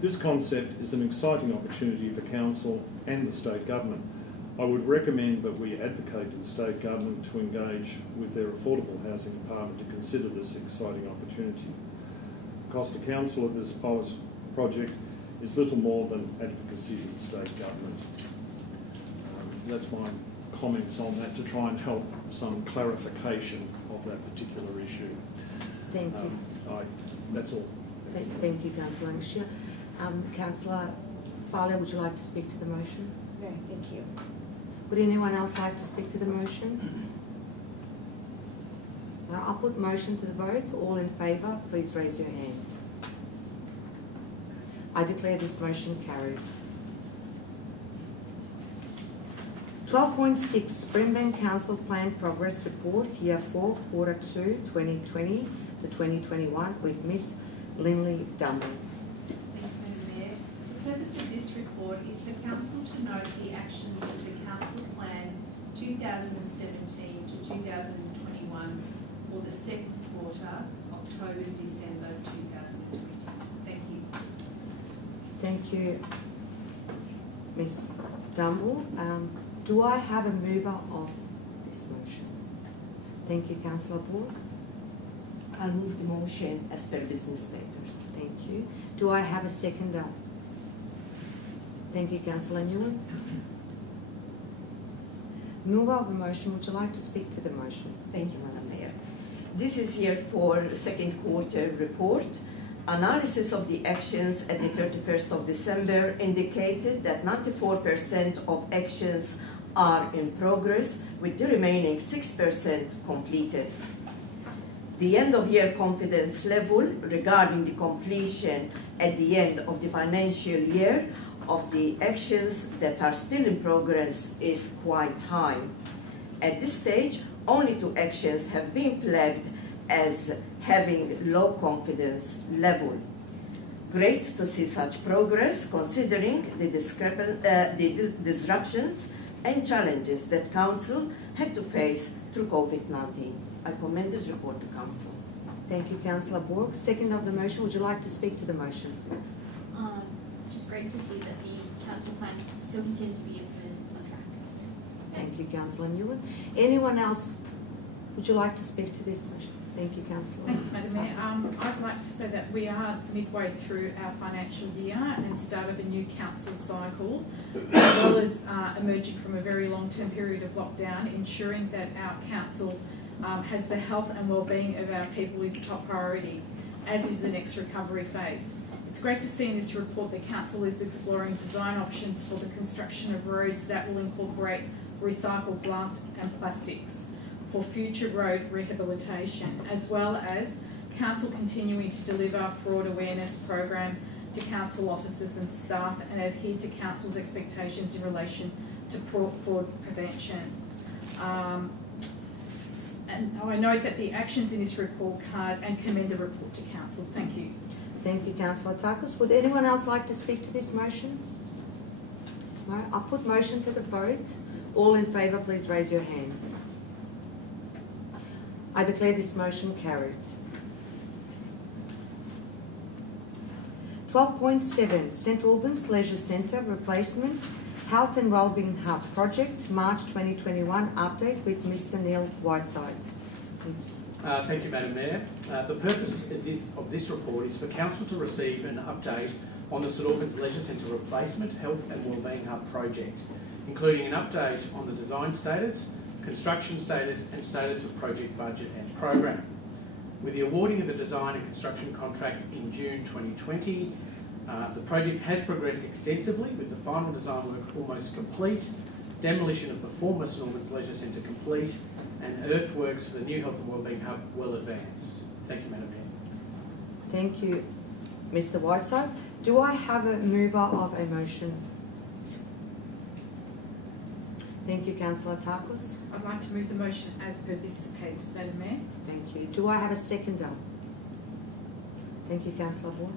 This concept is an exciting opportunity for council and the state government. I would recommend that we advocate to the state government to engage with their affordable housing department to consider this exciting opportunity. The cost to council of this project is little more than advocacy to the state government. That's my comments on that to try and help some clarification of that particular issue. Thank you. That's all. Thank you, Councillor Lancashire. Councillor Barlow, would you like to speak to the motion? No, thank you. Would anyone else like to speak to the motion? Now, I'll put motion to the vote. All in favour, please raise your hands. I declare this motion carried. 12.6 Brimbank Council Plan Progress Report, Year 4, Quarter 2, 2020 to 2021 with Ms. Linley Dumble. Thank you, Madam Mayor. The purpose of this report is for Council to note the actions of the Council Plan 2017 to 2021 for the second quarter, October-December 2020. Thank you. Thank you, Ms. Dumble. Do I have a mover of this motion? Thank you, Councillor Board. I'll move the motion as per business papers. Thank you. Do I have a seconder? Thank you, Councillor Newman. Mover of the motion, would you like to speak to the motion? Thank you, Madam Mayor. This is Year 4 second quarter report. Analysis of the actions at the 31st of December indicated that 94% of actions are in progress, with the remaining 6% completed. The end-of-year confidence level regarding the completion at the end of the financial year of the actions that are still in progress is quite high. At this stage, only 2 actions have been flagged as having low confidence level. Great to see such progress, considering the disruptions and challenges that Council had to face through COVID-19. I commend this report to Council. Thank you, Councillor Borg. Second of the motion, would you like to speak to the motion? Just great to see that the council plan still continues to be implemented. It's on track. Thank you, Councillor Newman. Anyone else, would you like to speak to this motion? Thank you, Councillor. Thanks, Madam Mayor. I'd like to say that we are midway through our financial year and start of a new council cycle, as well as emerging from a very long-term period of lockdown, ensuring that our council has the health and well-being of our people is top priority, as is the next recovery phase. It's great to see in this report that Council is exploring design options for the construction of roads that will incorporate recycled glass and plastics for future road rehabilitation, as well as Council continuing to deliver a fraud awareness program to Council officers and staff and adhere to Council's expectations in relation to fraud prevention. And I note that the actions in this report card and commend the report to Council. Thank you. Thank you, Councillor Takis. Would anyone else like to speak to this motion? No? I'll put motion to the vote. All in favour, please raise your hands. I declare this motion carried. 12.7 St Albans Leisure Centre Replacement Health and Wellbeing Hub Project, March 2021 update with Mr Neil Whiteside. Thank you, Madam Mayor. The purpose of this report is for Council to receive an update on the St Albans Leisure Centre Replacement Health and Wellbeing Hub Project, including an update on the design status, construction status and status of project budget and program. With the awarding of the design and construction contract in June 2020, the project has progressed extensively with the final design work almost complete, demolition of the former St Albans Leisure Centre complete, and earthworks for the new Health and Wellbeing Hub well advanced. Thank you, Madam Mayor. Thank you, Mr Whiteside. Do I have a mover of a motion? Thank you, Councillor Takis. I'd like to move the motion as per business papers, Madam Mayor. Thank you. Do I have a seconder? Thank you, Councillor Ward.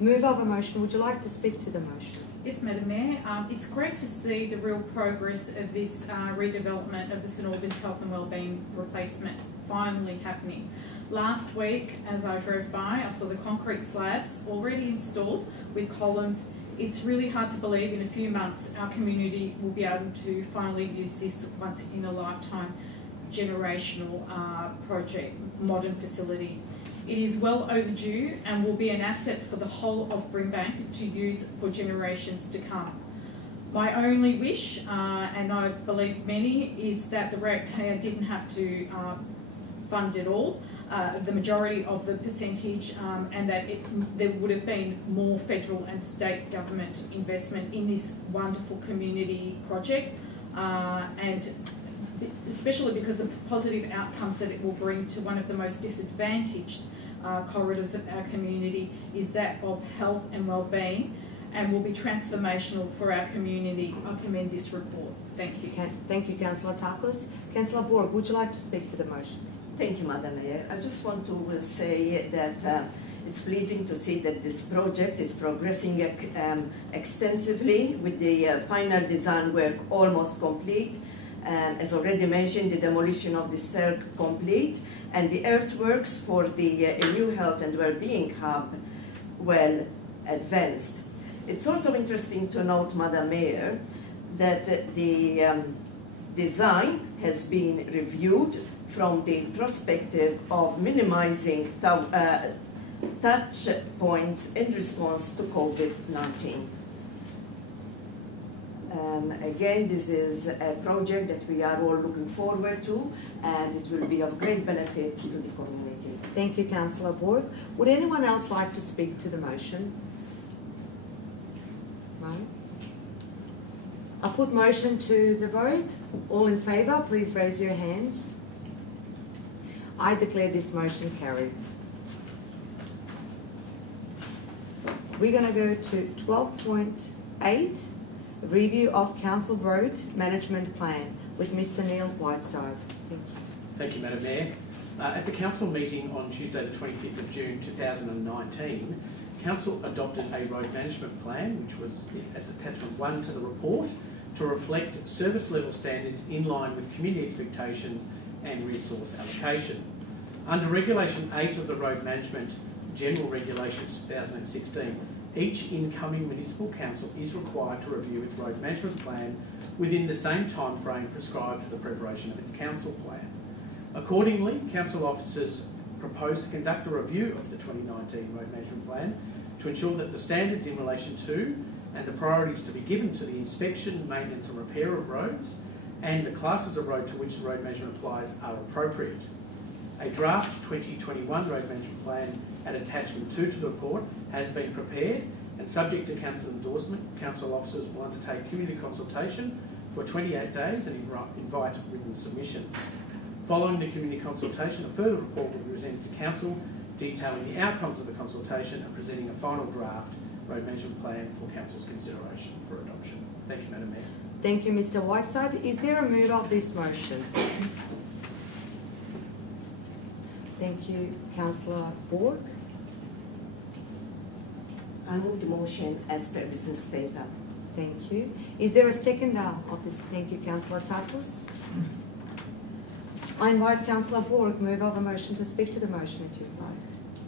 Mover of a motion, would you like to speak to the motion? Yes, Madam Mayor. It's great to see the real progress of this redevelopment of the St Albans Health and Wellbeing replacement finally happening. Last week, as I drove by, I saw the concrete slabs already installed with columns. It's really hard to believe in a few months our community will be able to finally use this once in a lifetime generational project, modern facility. It is well overdue and will be an asset for the whole of Brimbank to use for generations to come. My only wish, and I believe many, is that the ratepayer didn't have to fund it all, the majority of the percentage, and that there would have been more federal and state government investment in this wonderful community project, and especially because the positive outcomes that it will bring to one of the most disadvantaged corridors of our community is that of health and wellbeing, and will be transformational for our community. I commend this report. Thank you. Thank you, Councillor Takis. Councillor Borg, would you like to speak to the motion? Thank you, Madam Mayor. I just want to say that it's pleasing to see that this project is progressing extensively with the final design work almost complete. As already mentioned, the demolition of the cell complete and the earthworks for the new Health and Wellbeing Hub well advanced. It's also interesting to note, Madam Mayor, that the design has been reviewed from the perspective of minimizing touch points in response to COVID-19. Again, this is a project that we are all looking forward to, and it will be of great benefit to the community. Thank you, Councillor Borg. Would anyone else like to speak to the motion? No? I'll put motion to the vote. All in favour, please raise your hands. I declare this motion carried. We're going to go to 12.8, review of council road management plan with Mr. Neil Whiteside. Thank you. Thank you, Madam Mayor. At the council meeting on Tuesday the 25th of June 2019, council adopted a road management plan, which was at attachment 1 to the report, to reflect service level standards in line with community expectations and resource allocation. Under Regulation 8 of the Road Management General Regulations 2016, each incoming municipal council is required to review its road management plan within the same time frame prescribed for the preparation of its council plan. Accordingly, council officers propose to conduct a review of the 2019 road management plan to ensure that the standards in relation to and the priorities to be given to the inspection, maintenance and repair of roads and the classes of road to which the road management applies are appropriate. A draft 2021 road management plan at attachment 2 to the report has been prepared and subject to council endorsement, council officers will undertake community consultation for 28 days and invite written submissions. Following the community consultation, a further report will be presented to council detailing the outcomes of the consultation and presenting a final draft road management plan for council's consideration for adoption. Thank you, Madam Mayor. Thank you, Mr. Whiteside. Is there a move of this motion? Thank you, Councillor Borg. I move the motion as per business paper. Thank you. Is there a seconder of this? Thank you, Councillor Takos. I invite Councillor Borg, move of a motion to speak to the motion if you'd like.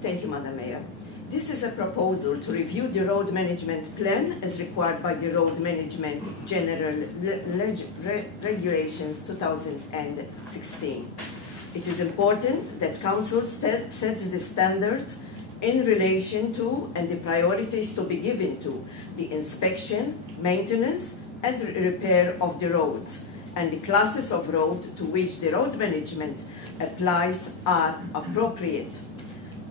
Thank you, Madam Mayor. This is a proposal to review the road management plan as required by the Road Management General Regulations 2016. It is important that Council sets the standards in relation to and the priorities to be given to the inspection, maintenance and repair of the roads and the classes of road to which the road management applies are appropriate.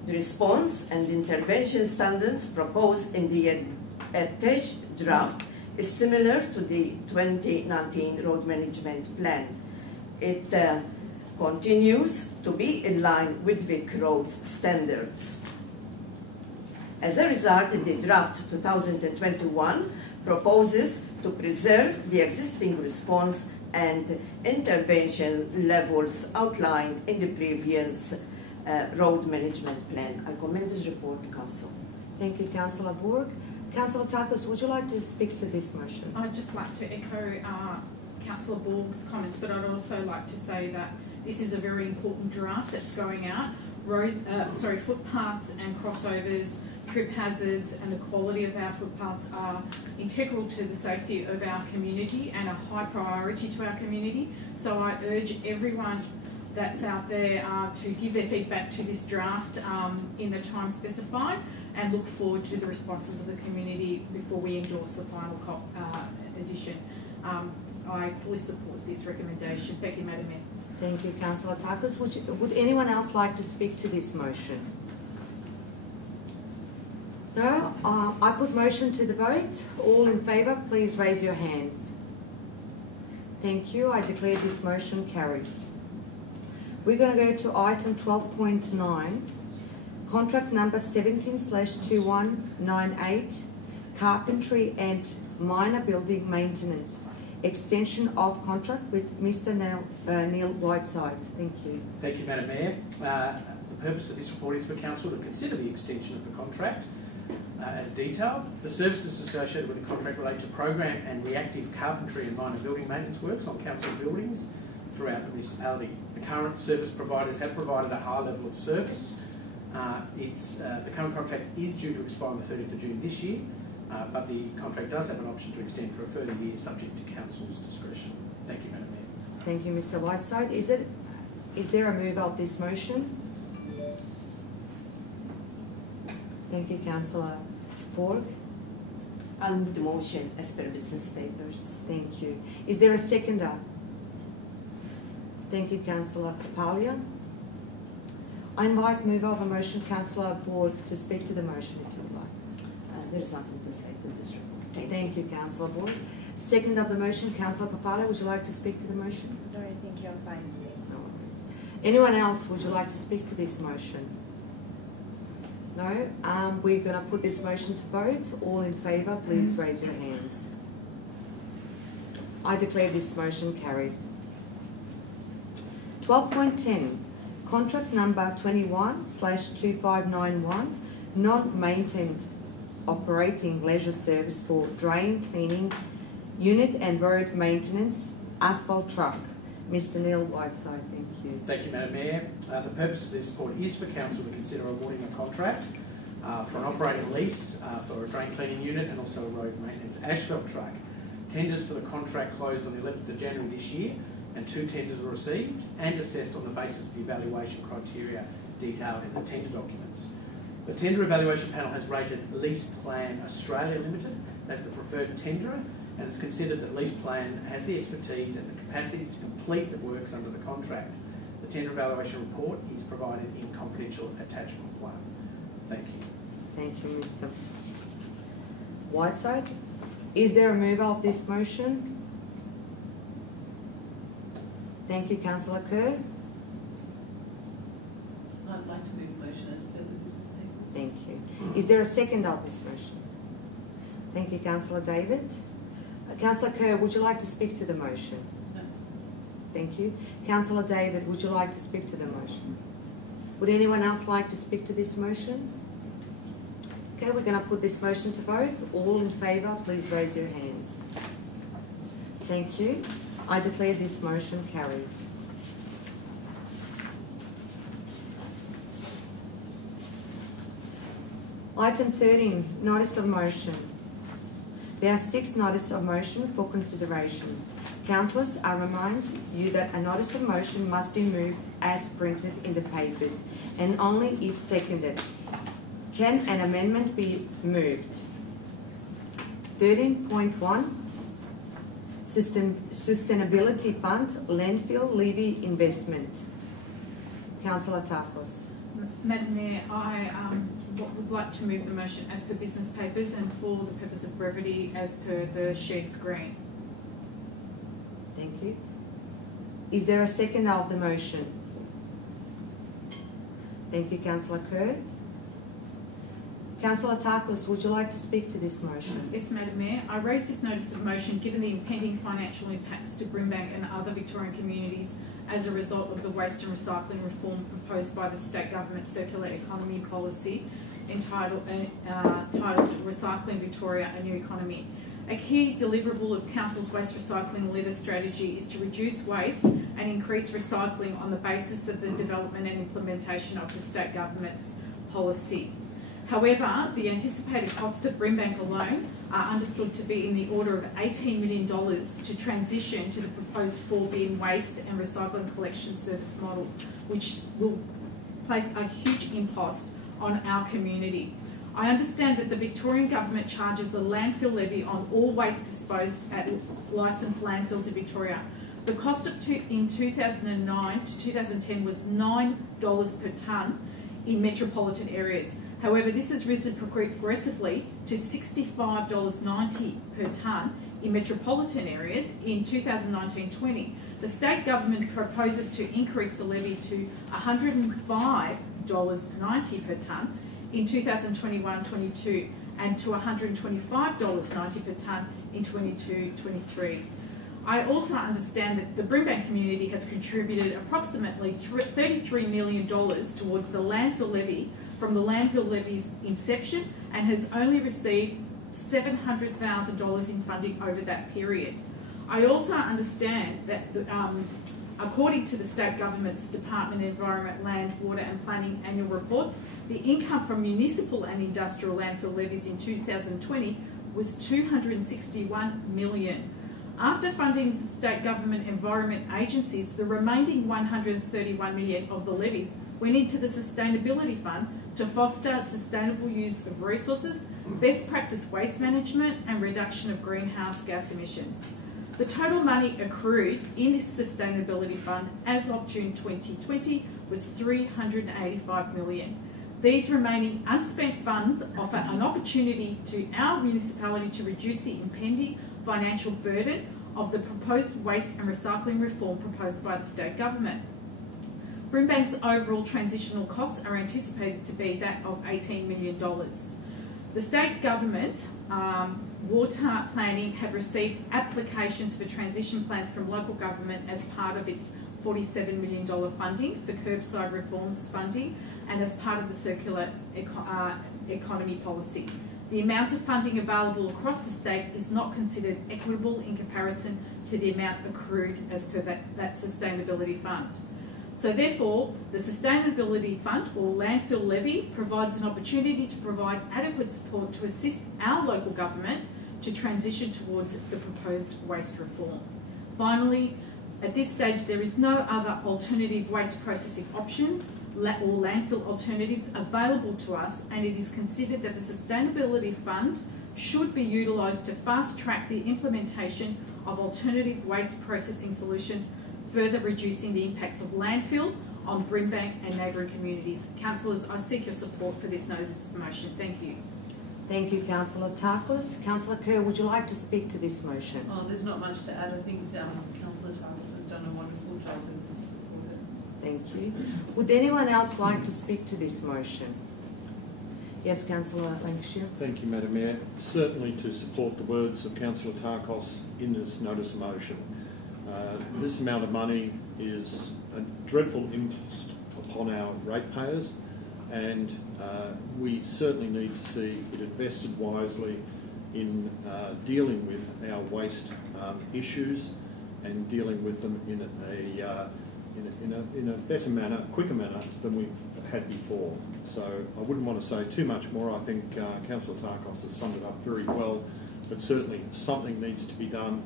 The response and intervention standards proposed in the attached draft is similar to the 2019 road management plan. It continues to be in line with Vic Roads standards. As a result, the draft 2021 proposes to preserve the existing response and intervention levels outlined in the previous road management plan. I commend this report to Council. Thank you, Councillor Borg. Councillor Takos, would you like to speak to this motion? I'd just like to echo Councillor Borg's comments, but I'd also like to say that this is a very important draft that's going out. Footpaths and crossovers, trip hazards and the quality of our footpaths are integral to the safety of our community and a high priority to our community. So I urge everyone that's out there to give their feedback to this draft in the time specified and look forward to the responses of the community before we endorse the final edition. I fully support this recommendation. Thank you, Madam Mayor. Thank you, Councillor Takos. Would anyone else like to speak to this motion? No? I put motion to the vote. All in favour, please raise your hands. Thank you. I declare this motion carried. We're going to go to item 12.9, contract number 17/2198, carpentry and minor building maintenance, extension of contract with Mr. Neil Whiteside. Thank you. Thank you, Madam Mayor. The purpose of this report is for Council to consider the extension of the contract as detailed. The services associated with the contract relate to program and reactive carpentry and minor building maintenance works on council buildings throughout the municipality. The current service providers have provided a high level of service. The current contract is due to expire on the 30th of June this year, but the contract does have an option to extend for a further year subject to Council's discretion. Thank you, Madam Mayor. Thank you, Mr. Whiteside. Is there a move of this motion? Thank you, Councillor Borg. I'll move the motion as per business papers. Thank you. Is there a seconder? Thank you, Councillor Papalia. I invite move of a motion, Councillor Borg, to speak to the motion if you would like. There's nothing to say to this report. Thank you, Councillor Borg. Second of the motion, Councillor Papalia, would you like to speak to the motion? No, thank you, I'm fine. No worries. Anyone else would you like to speak to this motion? No? We're going to put this motion to vote. All in favour, please raise your hands. I declare this motion carried. 12.10, contract number 21/2591, non-maintained operating leisure service for drain cleaning unit and road maintenance, asphalt truck. Mr Neil Whiteside, thank you. Thank you, Madam Mayor. The purpose of this report is for Council to consider awarding a contract for an operating lease for a drain cleaning unit and also a road maintenance asphalt truck. Tenders for the contract closed on the 11th of January this year, and 2 tenders were received and assessed on the basis of the evaluation criteria detailed in the tender documents. The tender evaluation panel has rated Lease Plan Australia Limited as the preferred tenderer, and it's considered that Lease Plan has the expertise and the capacity to complete the works under the contract. The tender evaluation report is provided in confidential attachment 1. Thank you. Thank you, Mr Whiteside. Is there a mover of this motion? Thank you, Councillor Kerr. I'd like to move the motion as per the business papers. Thank you. Is there a second of this motion? Thank you, Councillor David. Councillor Kerr, would you like to speak to the motion? No. Thank you. Councillor David, would you like to speak to the motion? Would anyone else like to speak to this motion? Okay, we're going to put this motion to vote. All in favour, please raise your hands. Thank you. I declare this motion carried. Item 13, notice of motion. There are 6 notices of motion for consideration. Councillors, I remind you that a notice of motion must be moved as printed in the papers and only if seconded. Can an amendment be moved? 13.1, Sustainability Fund, Landfill Levy Investment. Councillor Tarkos. Madam Mayor, I would like to move the motion as per business papers and for the purpose of brevity as per the shared screen. Thank you. Is there a second of the motion? Thank you, Councillor Kerr. Councillor Tarkos, would you like to speak to this motion? Yes, Madam Mayor. I raise this notice of motion given the impending financial impacts to Brimbank and other Victorian communities as a result of the waste and recycling reform proposed by the State Government Circular Economy Policy entitled Recycling Victoria, a New Economy. A key deliverable of Council's waste recycling litter strategy is to reduce waste and increase recycling on the basis of the development and implementation of the State Government's policy. However, the anticipated cost of Brimbank alone are understood to be in the order of $18 million to transition to the proposed 4-bin waste and recycling collection service model, which will place a huge impost on our community. I understand that the Victorian Government charges a landfill levy on all waste disposed at licensed landfills in Victoria. The cost in 2009 to 2010 was $9 per tonne in metropolitan areas. However, this has risen progressively to $65.90 per tonne in metropolitan areas in 2019-20. The state government proposes to increase the levy to $105.90 per tonne in 2021-22 and to $125.90 per tonne in 22-23. I also understand that the Brimbank community has contributed approximately $33 million towards the landfill levy from the landfill levy's inception and has only received $700,000 in funding over that period. I also understand that according to the State Government's Department of Environment, Land, Water and Planning annual reports, the income from municipal and industrial landfill levies in 2020 was $261 million. After funding the state government environment agencies, the remaining $131 million of the levies went into the Sustainability Fund to foster sustainable use of resources, best practice waste management and reduction of greenhouse gas emissions. The total money accrued in this Sustainability Fund as of June 2020 was $385 million. These remaining unspent funds offer an opportunity to our municipality to reduce the impending financial burden of the proposed waste and recycling reform proposed by the state government. Brimbank's overall transitional costs are anticipated to be that of $18 million. The state government, water planning, have received applications for transition plans from local government as part of its $47 million funding for curbside reforms funding and as part of the circular economy policy. The amount of funding available across the state is not considered equitable in comparison to the amount accrued as per that sustainability fund. So therefore, the Sustainability Fund, or Landfill Levy, provides an opportunity to provide adequate support to assist our local government to transition towards the proposed waste reform. Finally, at this stage, there is no other alternative waste processing options or landfill alternatives available to us, and it is considered that the Sustainability Fund should be utilised to fast-track the implementation of alternative waste processing solutions, further reducing the impacts of landfill on Brimbank and neighbouring communities. Councillors, I seek your support for this notice of motion. Thank you. Thank you, Councillor Tarkos. Councillor Kerr, would you like to speak to this motion? Oh, there's not much to add. I think Councillor Tarkos has done a wonderful job and support it. Thank you. Would anyone else like to speak to this motion? Yes, Councillor Lancashire. Thank you, Madam Mayor. Certainly to support the words of Councillor Tarkos in this notice of motion. This amount of money is a dreadful impost upon our ratepayers, and we certainly need to see it invested wisely in dealing with our waste issues and dealing with them in a better manner, quicker manner than we've had before. So I wouldn't want to say too much more. I think Councillor Tarkos has summed it up very well, but certainly something needs to be done,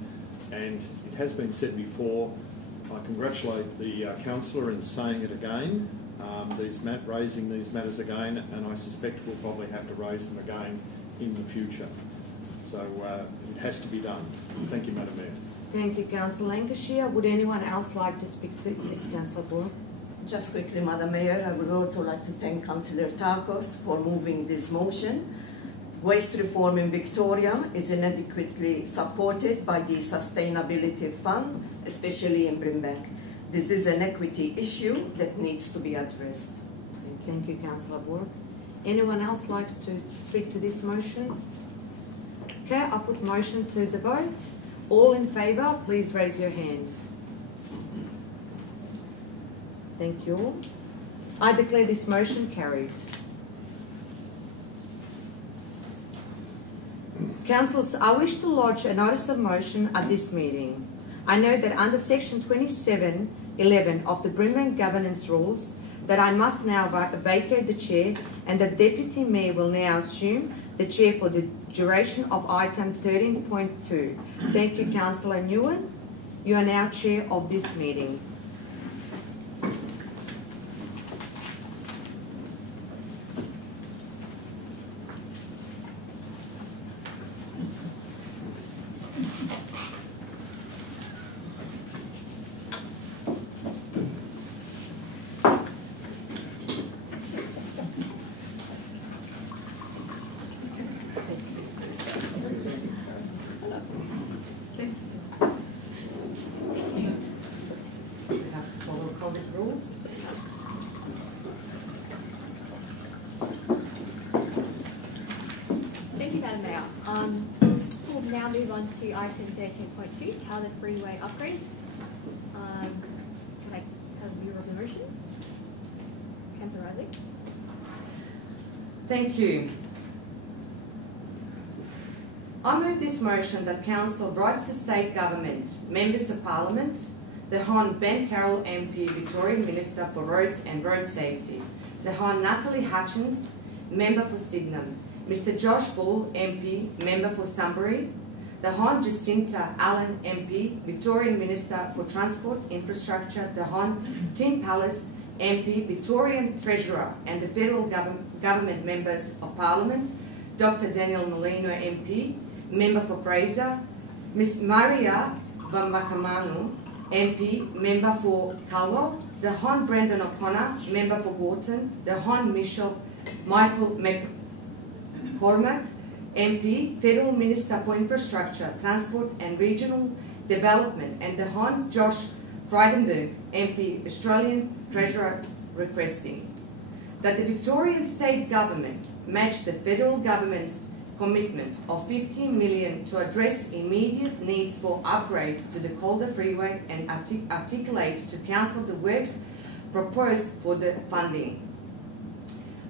and it has been said before. I congratulate the councillor in saying it again, raising these matters again, and I suspect we'll probably have to raise them again in the future. So it has to be done. Thank you, Madam Mayor. Thank you, Councillor Lancashire. Would anyone else like to speak to this, Councillor Bourke? Just quickly, Madam Mayor, I would also like to thank Councillor Tarkos for moving this motion. Waste reform in Victoria is inadequately supported by the Sustainability Fund, especially in Brimbank. This is an equity issue that needs to be addressed. Thank you, Councillor Bourke. Anyone else likes to speak to this motion? Okay, I'll put motion to the vote. All in favour, please raise your hands. Thank you all. I declare this motion carried. Councillors, I wish to lodge a notice of motion at this meeting. I know that under section 27(11) of the Brimbank governance rules that I must now vacate the chair, and the Deputy Mayor will now assume the chair for the duration of item 13.2. Thank you, Councillor Nguyen. You are now chair of this meeting. We'll now move on to item 13.2, Powder Freeway upgrades. Can I have a view of the motion? Councillor Riley. Thank you. I move this motion that Council writes to State Government, Members of Parliament, the Hon Ben Carroll MP, Victorian Minister for Roads and Road Safety, the Hon Natalie Hutchins, Member for Sydenham, Mr Josh Ball MP, Member for Sunbury, the Hon Jacinta Allen MP, Victorian Minister for Transport Infrastructure, the Hon Tim Pallas MP, Victorian Treasurer, and the Federal Government Members of Parliament, Dr Daniel Molino MP, Member for Fraser, Ms Maria Vamakamanu MP, Member for Cullow, the Hon Brendan O'Connor, Member for Gorton, the Hon Michael McCormack MP, Federal Minister for Infrastructure, Transport and Regional Development, and the Hon Josh Frydenberg, MP, Australian Treasurer, requesting that the Victorian State Government match the Federal Government's commitment of $15 million to address immediate needs for upgrades to the Calder Freeway and articulate to Council the works proposed for the funding.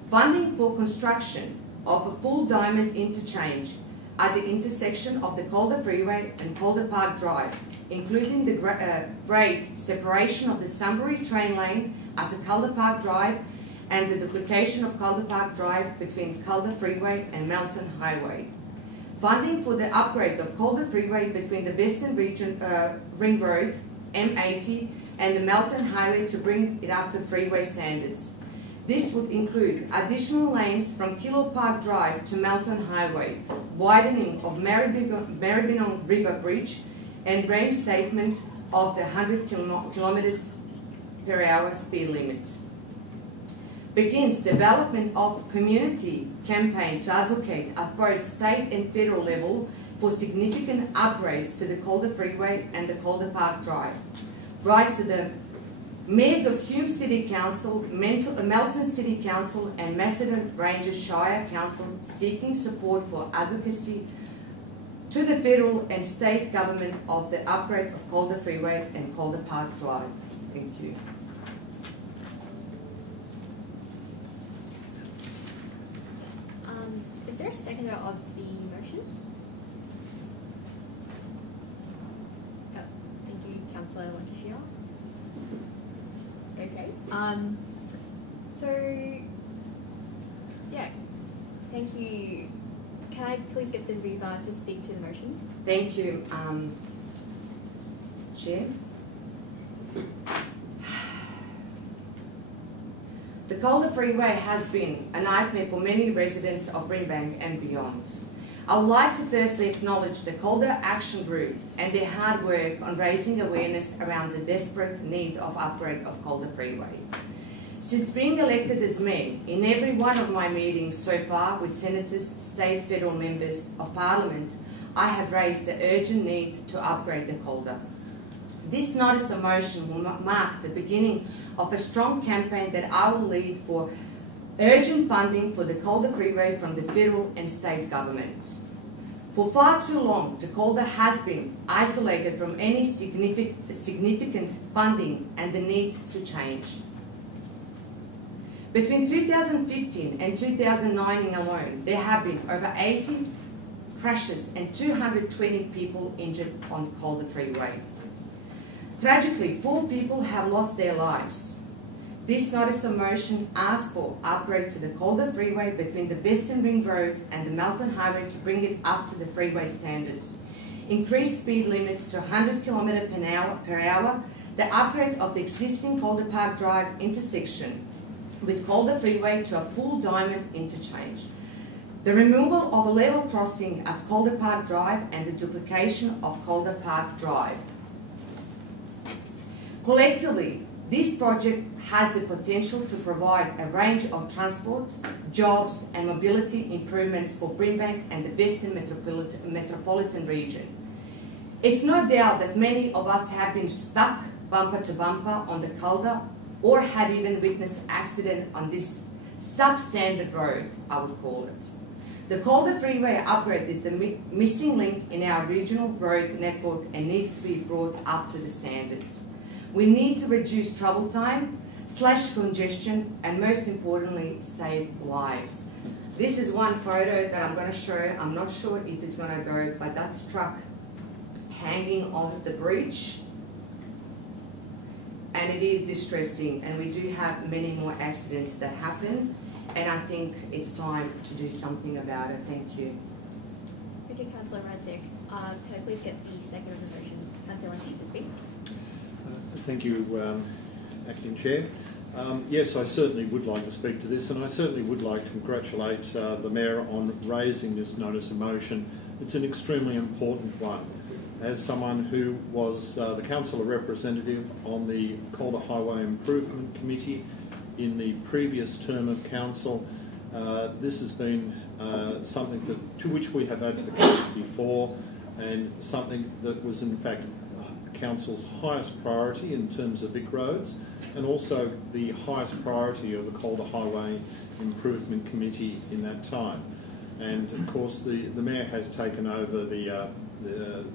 Funding for construction of a full diamond interchange at the intersection of the Calder Freeway and Calder Park Drive, including the grade separation of the Sunbury train lane at the Calder Park Drive and the duplication of Calder Park Drive between Calder Freeway and Melton Highway. Funding for the upgrade of Calder Freeway between the Western Ring Road, M80, and the Melton Highway to bring it up to freeway standards. This would include additional lanes from Kilo Park Drive to Melton Highway, widening of Maribyrnong River Bridge, and reinstatement of the 100 kilometres per hour speed limit. Begins development of community campaign to advocate at both state and federal level for significant upgrades to the Calder Freeway and the Calder Park Drive. Writes to the Mayors of Hume City Council, Melton City Council and Macedon Ranges Shire Council seeking support for advocacy to the federal and state government of the upgrade of Calder Freeway and Calder Park Drive. Thank you. Is there a seconder of the motion? Oh, thank you, Councillor Lancashire. Okay. So, yeah, thank you. Can I please get the Viva to speak to the motion? Thank you, Chair. The Calder Freeway has been a nightmare for many residents of Brimbank and beyond. I would like to firstly acknowledge the Calder Action Group and their hard work on raising awareness around the desperate need of upgrade of Calder Freeway. Since being elected as Mayor, in every one of my meetings so far with Senators, State, Federal Members of Parliament, I have raised the urgent need to upgrade the Calder. This notice of motion will mark the beginning of a strong campaign that I will lead for urgent funding for the Calder Freeway from the federal and state government. For far too long, the Calder has been isolated from any significant funding and the need to change. Between 2015 and 2019 alone, there have been over 80 crashes and 220 people injured on Calder Freeway. Tragically, 4 people have lost their lives. This notice of motion asks for upgrade to the Calder Freeway between the Western Ring Road and the Melton Highway to bring it up to the freeway standards. Increased speed limit to 100 km per hour, the upgrade of the existing Calder Park Drive intersection with Calder Freeway to a full diamond interchange. The removal of a level crossing at Calder Park Drive and the duplication of Calder Park Drive. Collectively, this project has the potential to provide a range of transport, jobs and mobility improvements for Brimbank and the Western metropolitan region. It's no doubt that many of us have been stuck bumper to bumper on the Calder or have even witnessed accident on this substandard road, I would call it. The Calder Freeway upgrade is the missing link in our regional road network and needs to be brought up to the standards. We need to reduce travel time, slash congestion, and most importantly, save lives. This is one photo that I'm going to show. I'm not sure if it's going to go, but that's truck hanging off the bridge. And it is distressing, and we do have many more accidents that happen, and I think it's time to do something about it. Thank you. Thank you, Councillor Radzic. Can I please get the second of the motion, Councillor Lancashire, to speak? Thank you, Acting Chair. Yes, I certainly would like to speak to this, and I certainly would like to congratulate the Mayor on raising this notice of motion. It's an extremely important one. As someone who was the Councillor representative on the Calder Highway Improvement Committee in the previous term of Council, this has been something to which we have advocated before, and something that was in fact Council's highest priority in terms of Vic roads, and also the highest priority of the Calder Highway Improvement Committee in that time. And of course the Mayor has taken over the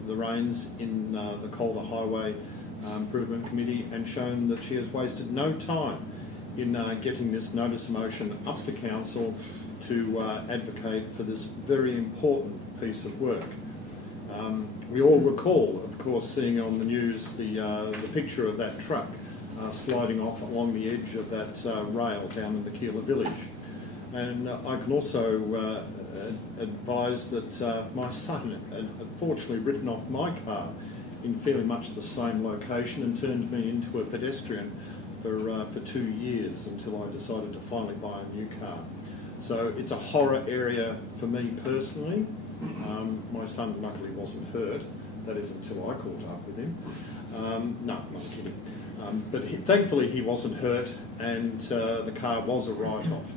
reins in the Calder Highway Improvement Committee and shown that she has wasted no time in getting this notice motion up to Council to advocate for this very important piece of work. We all recall, of course, seeing on the news the picture of that truck sliding off along the edge of that rail down in the Keilor village. And I can also advise that my son had unfortunately written off my car in fairly much the same location and turned me into a pedestrian for 2 years until I decided to finally buy a new car. So it's a horror area for me personally. My son luckily wasn't hurt, that is until I caught up with him. No, I'm kidding. But thankfully he wasn't hurt and the car was a write-off.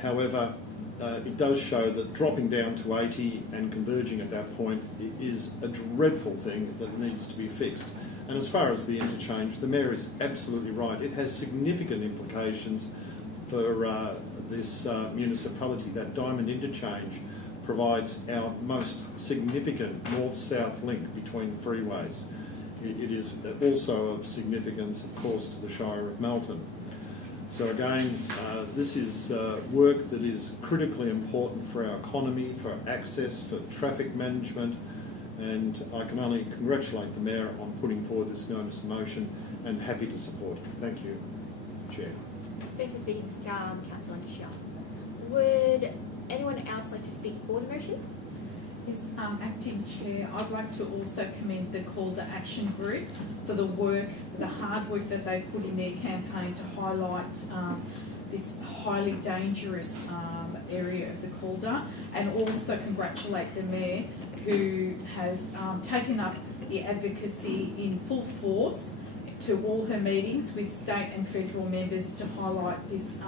However, it does show that dropping down to 80 and converging at that point is a dreadful thing that needs to be fixed. And as far as the interchange, the Mayor is absolutely right. It has significant implications for this municipality. That diamond interchange provides our most significant north-south link between freeways. It is also of significance, of course, to the Shire of Melton. So again, this is work that is critically important for our economy, for access, for traffic management, and I can only congratulate the Mayor on putting forward this notice of motion and happy to support it. Thank you, Chair. Thanks for speaking, Councillor Lancashire. Would anyone else like to speak for the motion? Yes, Acting Chair, I'd like to also commend the Calder Action Group for the work, the hard work that they've put in their campaign to highlight this highly dangerous area of the Calder, and also congratulate the Mayor who has taken up the advocacy in full force to all her meetings with state and federal members to highlight this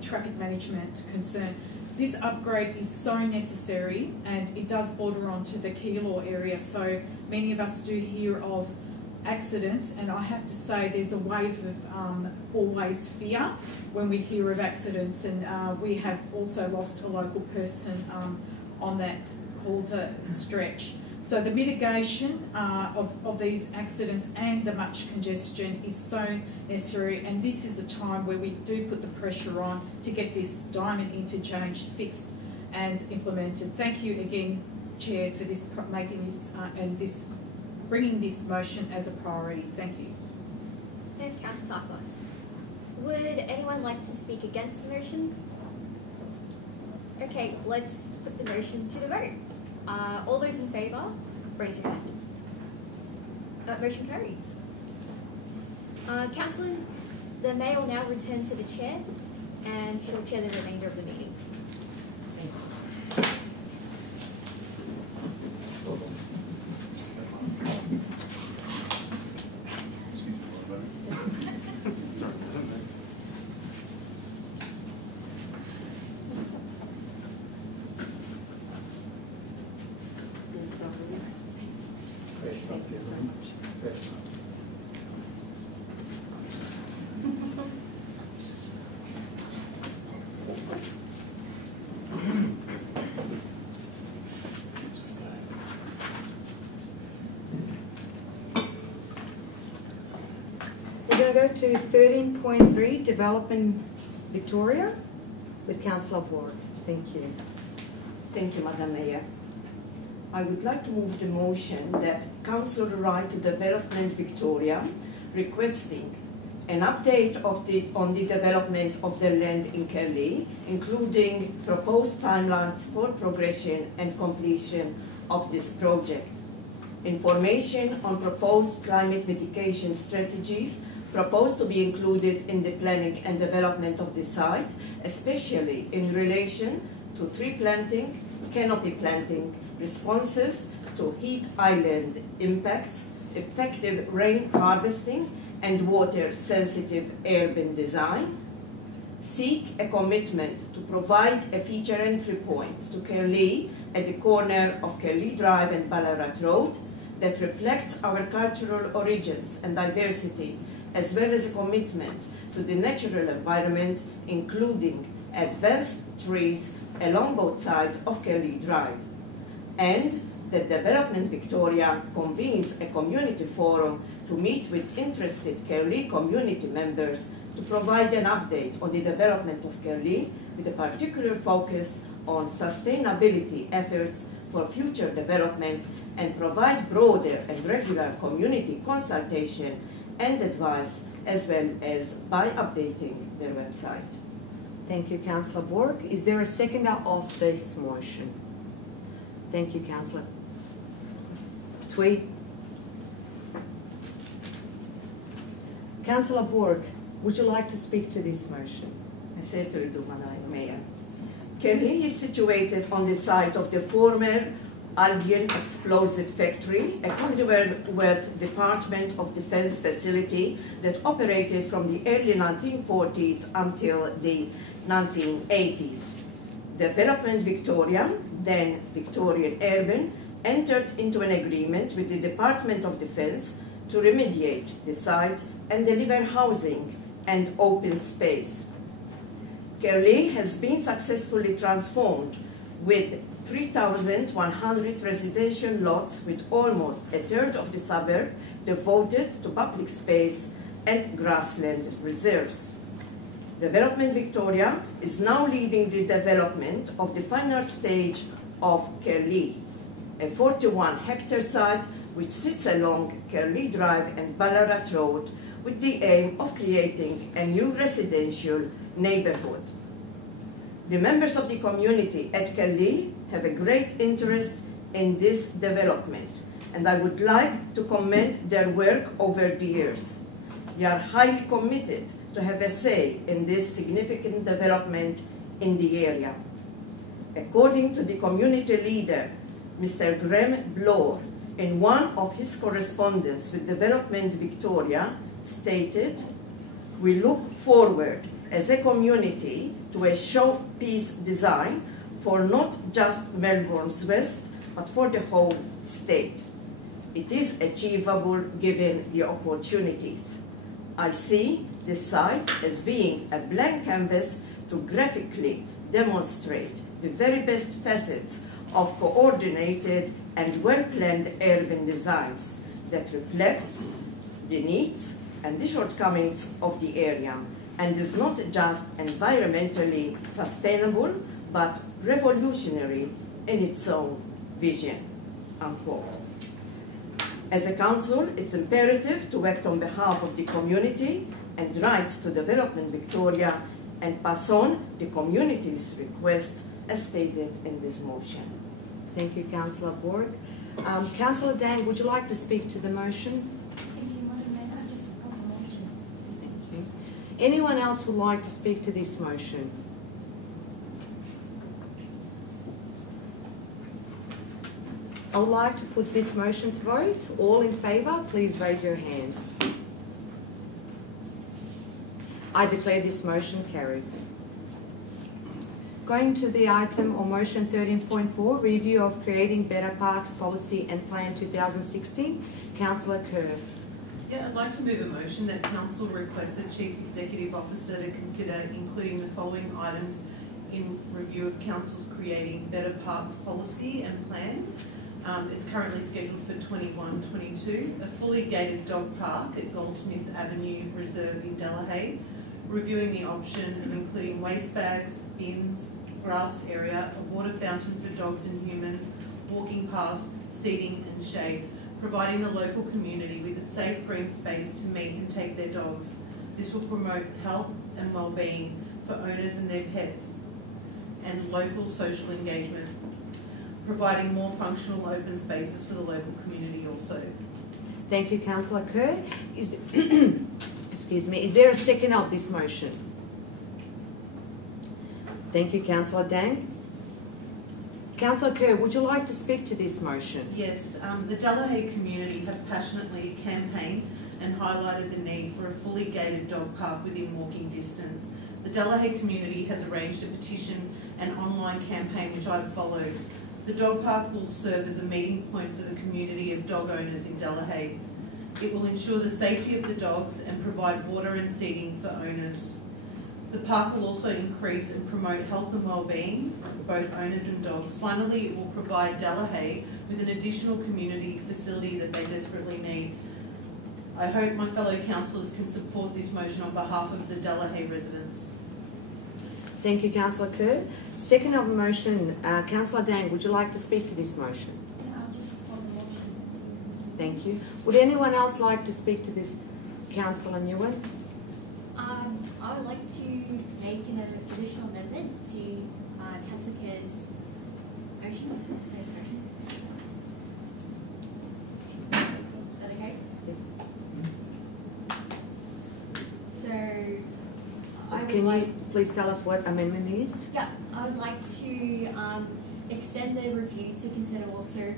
traffic management concern. This upgrade is so necessary, and it does border onto the Keilor area, so many of us do hear of accidents, and I have to say there's a wave of always fear when we hear of accidents, and we have also lost a local person on that Calder stretch. So the mitigation of these accidents and the much congestion is so necessary, and this is a time where we do put the pressure on to get this diamond interchange fixed and implemented. Thank you again, Chair, for this making this and this bringing this motion as a priority. Thank you. Thanks, Councillor Tarkos. Would anyone like to speak against the motion? Okay, let's put the motion to the vote. All those in favour, raise your hand. Motion carries. Councillors, the Mayor will now return to the Chair and she'll chair the remainder of the meeting. We're going to go to 13.3, Development Victoria, with Councillor Ward. Thank you. Thank you, Madam Mayor. I would like to move the motion that Council Right to Development Victoria requesting an update on the development of the land in Kelly, including proposed timelines for progression and completion of this project, information on proposed climate mitigation strategies proposed to be included in the planning and development of the site, especially in relation to tree planting, canopy planting, responses to heat island impacts, effective rain harvesting, and water-sensitive urban design. Seek a commitment to provide a feature entry point to Kelly at the corner of Kelly Drive and Ballarat Road, that reflects our cultural origins and diversity, as well as a commitment to the natural environment, including advanced trees along both sides of Kelly Drive. And that Development Victoria convenes a community forum to meet with interested Kelly community members to provide an update on the development of Kelly, with a particular focus on sustainability efforts for future development, and provide broader and regular community consultation and advice, as well as by updating their website. Thank you, Councillor Borg. Is there a seconder of this motion? Thank you, Councillor Tweed. Councillor Borg, would you like to speak to this motion? I certainly do, Madam Mayor. Kelly is situated on the site of the former Albion Explosive Factory, a Commonwealth Department of Defence facility that operated from the early 1940s until the 1980s. Development Victoria, then Victorian Urban, entered into an agreement with the Department of Defence to remediate the site and deliver housing and open space. Kelly has been successfully transformed with 3,100 residential lots, with almost a third of the suburb devoted to public space and grassland reserves. Development Victoria is now leading the development of the final stage of Kelly, a 41-hectare site which sits along Kelly Drive and Ballarat Road, with the aim of creating a new residential neighbourhood. The members of the community at Kelly have a great interest in this development, and I would like to commend their work over the years. They are highly committed to have a say in this significant development in the area. According to the community leader, Mr. Graham Bloor, in one of his correspondence with Development Victoria, stated, "We look forward as a community to a showpiece design for not just Melbourne's West, but for the whole state. It is achievable given the opportunities. I see the site as being a blank canvas to graphically demonstrate the very best facets of coordinated and well-planned urban designs that reflects the needs and the shortcomings of the area, and is not just environmentally sustainable, but revolutionary in its own vision," unquote. As a council, it's imperative to act on behalf of the community and write to Development Victoria and pass on the community's requests as stated in this motion. Thank you, Councillor Borg. Councillor Dang, would you like to speak to the motion? Thank you, Madam Mayor. I just support the motion. Thank you. Anyone else would like to speak to this motion? I would like to put this motion to vote. All in favour, please raise your hands. I declare this motion carried. Going to the item on motion 13.4, review of creating better parks policy and plan 2016. Councillor Kerr. Yeah, I'd like to move a motion that Council requests the Chief Executive Officer to consider including the following items in review of Council's creating better parks policy and plan. It's currently scheduled for 21-22, a fully gated dog park at Goldsmith Avenue Reserve in Delahaye, reviewing the option of including waste bags, bins, grassed area, a water fountain for dogs and humans, walking paths, seating and shade, providing the local community with a safe green space to meet and take their dogs. This will promote health and well-being for owners and their pets and local social engagement, providing more functional open spaces for the local community also. Thank you, Councillor Kerr. Excuse me, is there a second of this motion? Thank you, Councillor Dang. Councillor Kerr, would you like to speak to this motion? Yes, the Delahaye community have passionately campaigned and highlighted the need for a fully gated dog park within walking distance. The Delahaye community has arranged a petition and online campaign which I've followed. The dog park will serve as a meeting point for the community of dog owners in Delahaye. It will ensure the safety of the dogs and provide water and seating for owners. The park will also increase and promote health and well-being for both owners and dogs. Finally, it will provide Delahaye with an additional community facility that they desperately need. I hope my fellow councillors can support this motion on behalf of the Delahaye residents. Thank you, Councillor Kerr. Second of the motion, Councillor Dang, would you like to speak to this motion? Yeah, I'll just support the motion. Thank you. Would anyone else like to speak to this? Councillor Nguyen? I would like to make an additional amendment to Councillor Kerr's motion. There's a motion. Is that okay? So, Can you please tell us what amendment is? Yeah, I would like to extend the review to consider also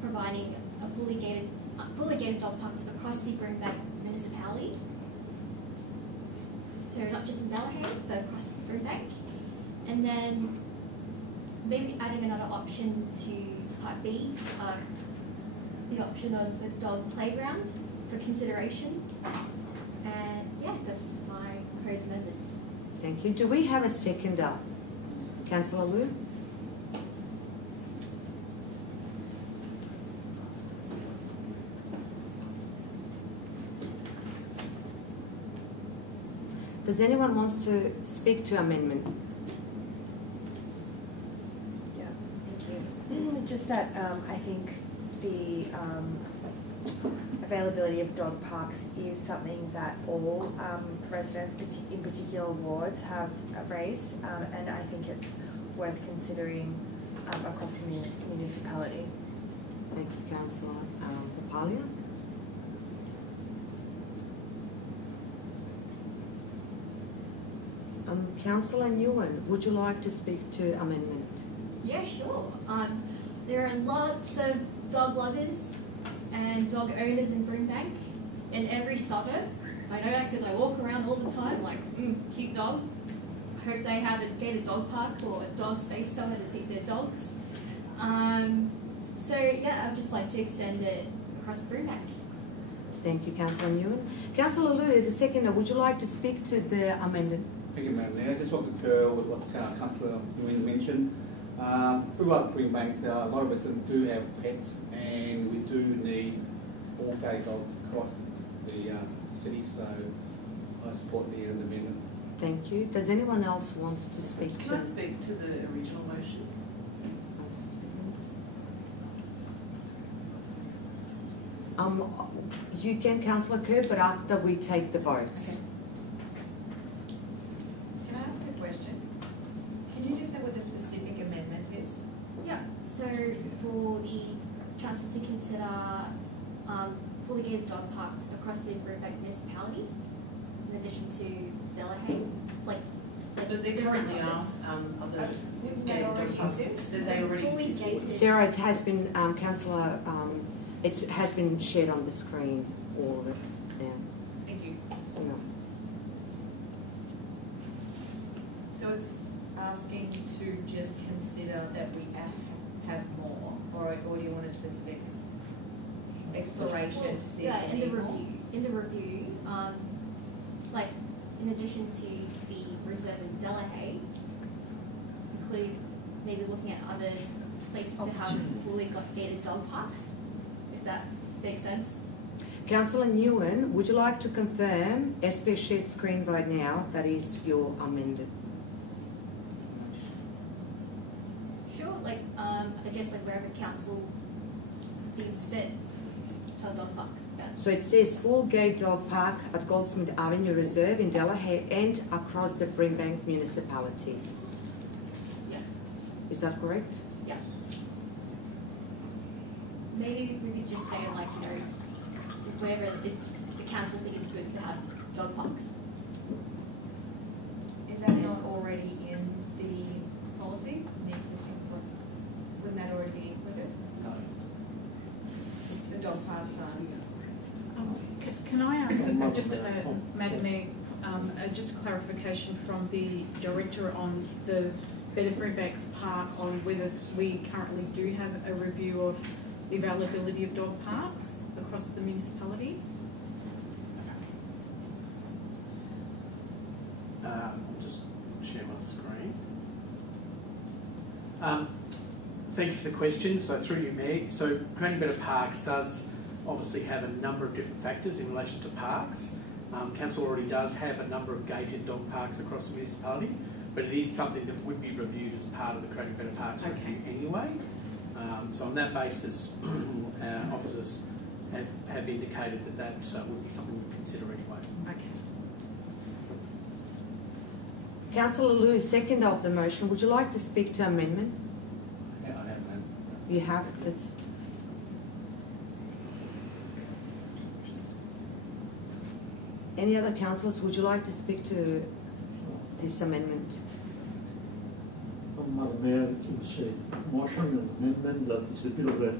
providing a fully gated dog parks across the Brimbank municipality. So not just in Delahaye, but across Brimbank. And then maybe adding another option to Part B, the option of a dog playground for consideration. And yeah, that's my proposed amendment. Thank you. Do we have a seconder? Councillor Liu? Does anyone want to speak to amendment? Yeah, thank you. Just that I think the availability of dog parks is something that all residents, in particular wards, have raised, and I think it's worth considering across the municipality. Thank you, Councillor Papalia. Councillor Nguyen, would you like to speak to amendment? Yeah, sure. There are lots of dog lovers and dog owners in Brimbank, in every suburb. I know that because I walk around all the time, like, cute dog. I hope they have a gated dog park or a dog space somewhere to take their dogs. So yeah, I'd just like to extend it across Brimbank. Thank you, Councillor Nguyen. Councillor Liu, as a seconder, would you like to speak to the amendment? Thank you, Madam Mayor. I just want to concur with what Councillor Nguyen mentioned. Throughout Brimbank, a lot of us do have pets, and we do need all gay dogs across the city, so I support the amendment. Thank you. Does anyone else want to speak to? Can I speak to the original motion? You can, Councillor Kerr, but after we take the votes. Okay. Can I ask a question? Can you just say what the specific amendment is? Yeah, so for the council to consider fully gated dog parks across the Brimbank municipality, in addition to Delahaye, but there currently are other gated dog parks that they already fully gated. Sarah, it has been, Councillor, it has been shared on the screen, all of it now. Thank you. No. So it's asking to just consider that we have more, or do you want a specific exploration to see yeah, if we need more? In the review, like in addition to the reserve in Delahaye, include maybe looking at other places to have fully gated dog parks, if that makes sense. Councillor Nguyen, would you like to confirm, as per shared screen right now, that is your amended? Sure, I guess wherever council deems fit to have dog parks. Yeah. So it says full gate dog park at Goldsmith Avenue Reserve in Delahaye and across the Brimbank municipality. Yes. Is that correct? Yes. Maybe we could just say wherever the council think it's good to have dog parks. Is that not already in the policy, in the existing policy? Wouldn't that already be included? No. The dog parks aren't. Can I ask, Madam Mayor, just a clarification from the Director on the Better Brimbank's part on whether we currently do have a review of the availability of dog parks across the municipality. I'll just share my screen. Thank you for the question. So through you, Meg. So creating better parks does obviously have a number of different factors in relation to parks. Council already does have a number of gated dog parks across the municipality, but it is something that would be reviewed as part of the Creating Better Parks review anyway. So on that basis, our officers have indicated that would be something we'd consider anyway. Okay. Councillor Liu, second of the motion. Would you like to speak to amendment? Yeah, I have, ma'am. You have. That's. Any other councillors? Would you like to speak to this amendment? Madam Mayor, it's a motion and amendment that is a bit of a...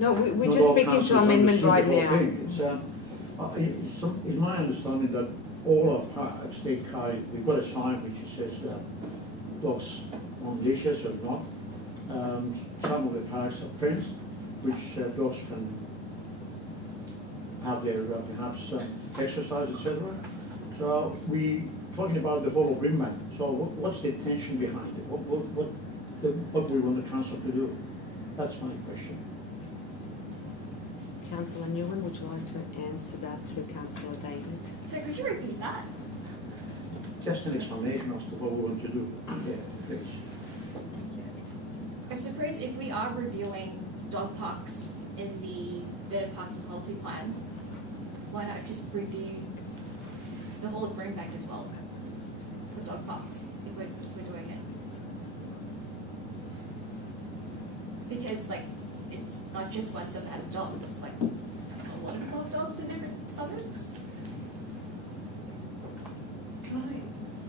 No, we're just speaking to amendment right now. It's my understanding that all our parks, we've got a sign which says dogs on leashes or not. Some of the parks are fenced, which dogs can have their perhaps exercise, etc. So we talking about the whole of Brimbank. So what's the intention behind it? What we want the council to do? That's my question. Councillor Newman, would you like to answer that to Councillor David? So could you repeat that? Just an explanation as to what we want to do. Yeah, please. I suppose if we are reviewing dog parks in the Better Parks and Policy Plan, why not just review the whole of Brimbank as well for dog parks if we're doing it? Because like it's not just one zone that has dogs, like a lot of dogs in different suburbs. Can I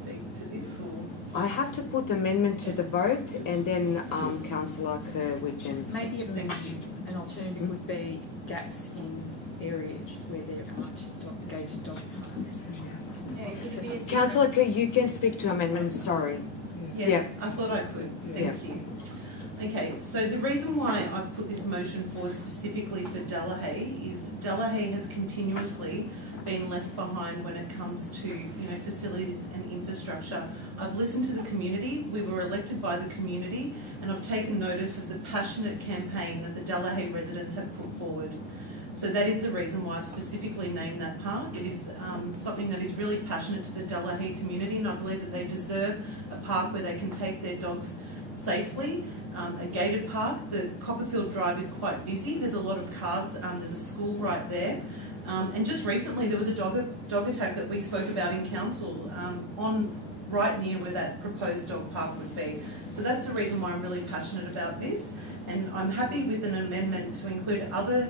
speak to this or? I have to put the amendment to the vote, and then Councillor Kerr would then. Maybe an alternative would be gaps in areas where there aren't gated dog parks. Councillor Kerr, you can speak to amendment. Sorry. Yeah, I thought I could. Thank you. Okay, so the reason why I've put this motion forward specifically for Delahaye is Delahaye has continuously been left behind when it comes to facilities and infrastructure. I've listened to the community. We were elected by the community, and I've taken notice of the passionate campaign that the Delahaye residents have put forward. So that is the reason why I've specifically named that park. It is something that is really passionate to the Delahaye community, and I believe that they deserve a park where they can take their dogs safely. A gated park. The Copperfield Drive is quite busy. There's a lot of cars. There's a school right there. And just recently there was a dog attack that we spoke about in council on right near where that proposed dog park would be. So that's the reason why I'm really passionate about this. And I'm happy with an amendment to include other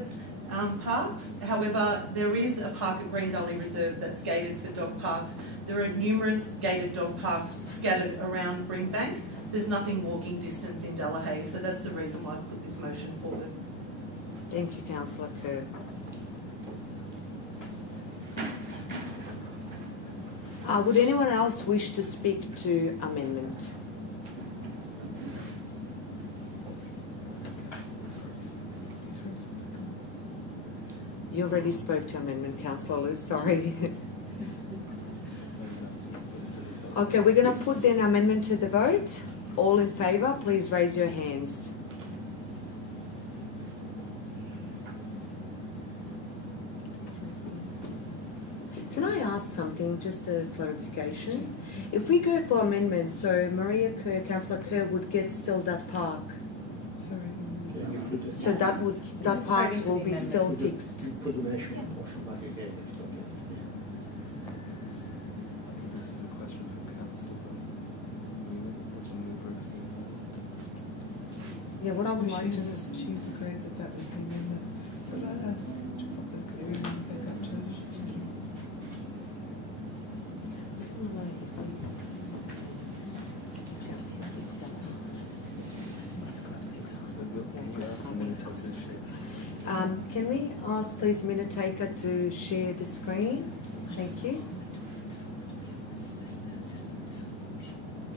parks. However, there is a park at Green Gully Reserve that's gated for dog parks. There are numerous gated dog parks scattered around Brimbank. There's nothing walking distance in Delahaye, so that's the reason why I put this motion forward. Thank you, Councillor Kerr. Would anyone else wish to speak to amendment? You already spoke to amendment, Councillor Liu, sorry. Okay, we're going to put then amendment to the vote. All in favour, please raise your hands. Can I ask something, just a clarification? If we go for amendments, so Maria Kerr, Councillor Kerr would get still that park. So that parks will be still fixed. Put the motion back again. Yeah, what I would like to... She's agreed that was the amendment. But I asked to put the agreement back up to... Can we ask, please, Minutaker to share the screen? Thank you.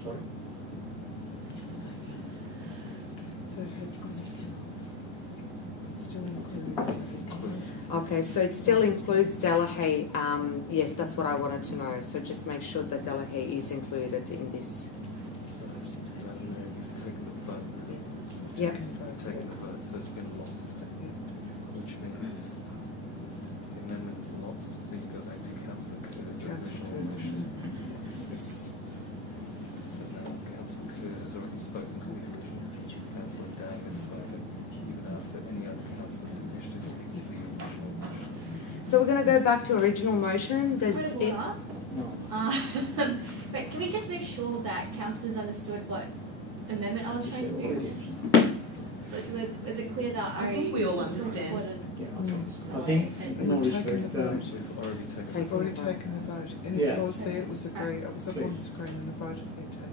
Sorry? Okay, so it still includes Delahaye. Yes, that's what I wanted to know. So just make sure that Delahaye is included in this. Yep. Taking the vote, so it's been lost, which means the amendment is lost, so you go back to Councillor Kerr's original motion. Yes. So now Councillor Kerr has already spoken to the original. Councillor Dang has spoken. You can ask for any other councillors who wish to speak to the original motion. So we're going to go back to original motion. There's but can we just make sure that councillors understood what amendment I was trying to move? Was it clear that I think we all still understand. supported? I think, in all respect, We've already taken the vote. Anything Yes. else there was agreed. I was up on the screen and the vote had been taken.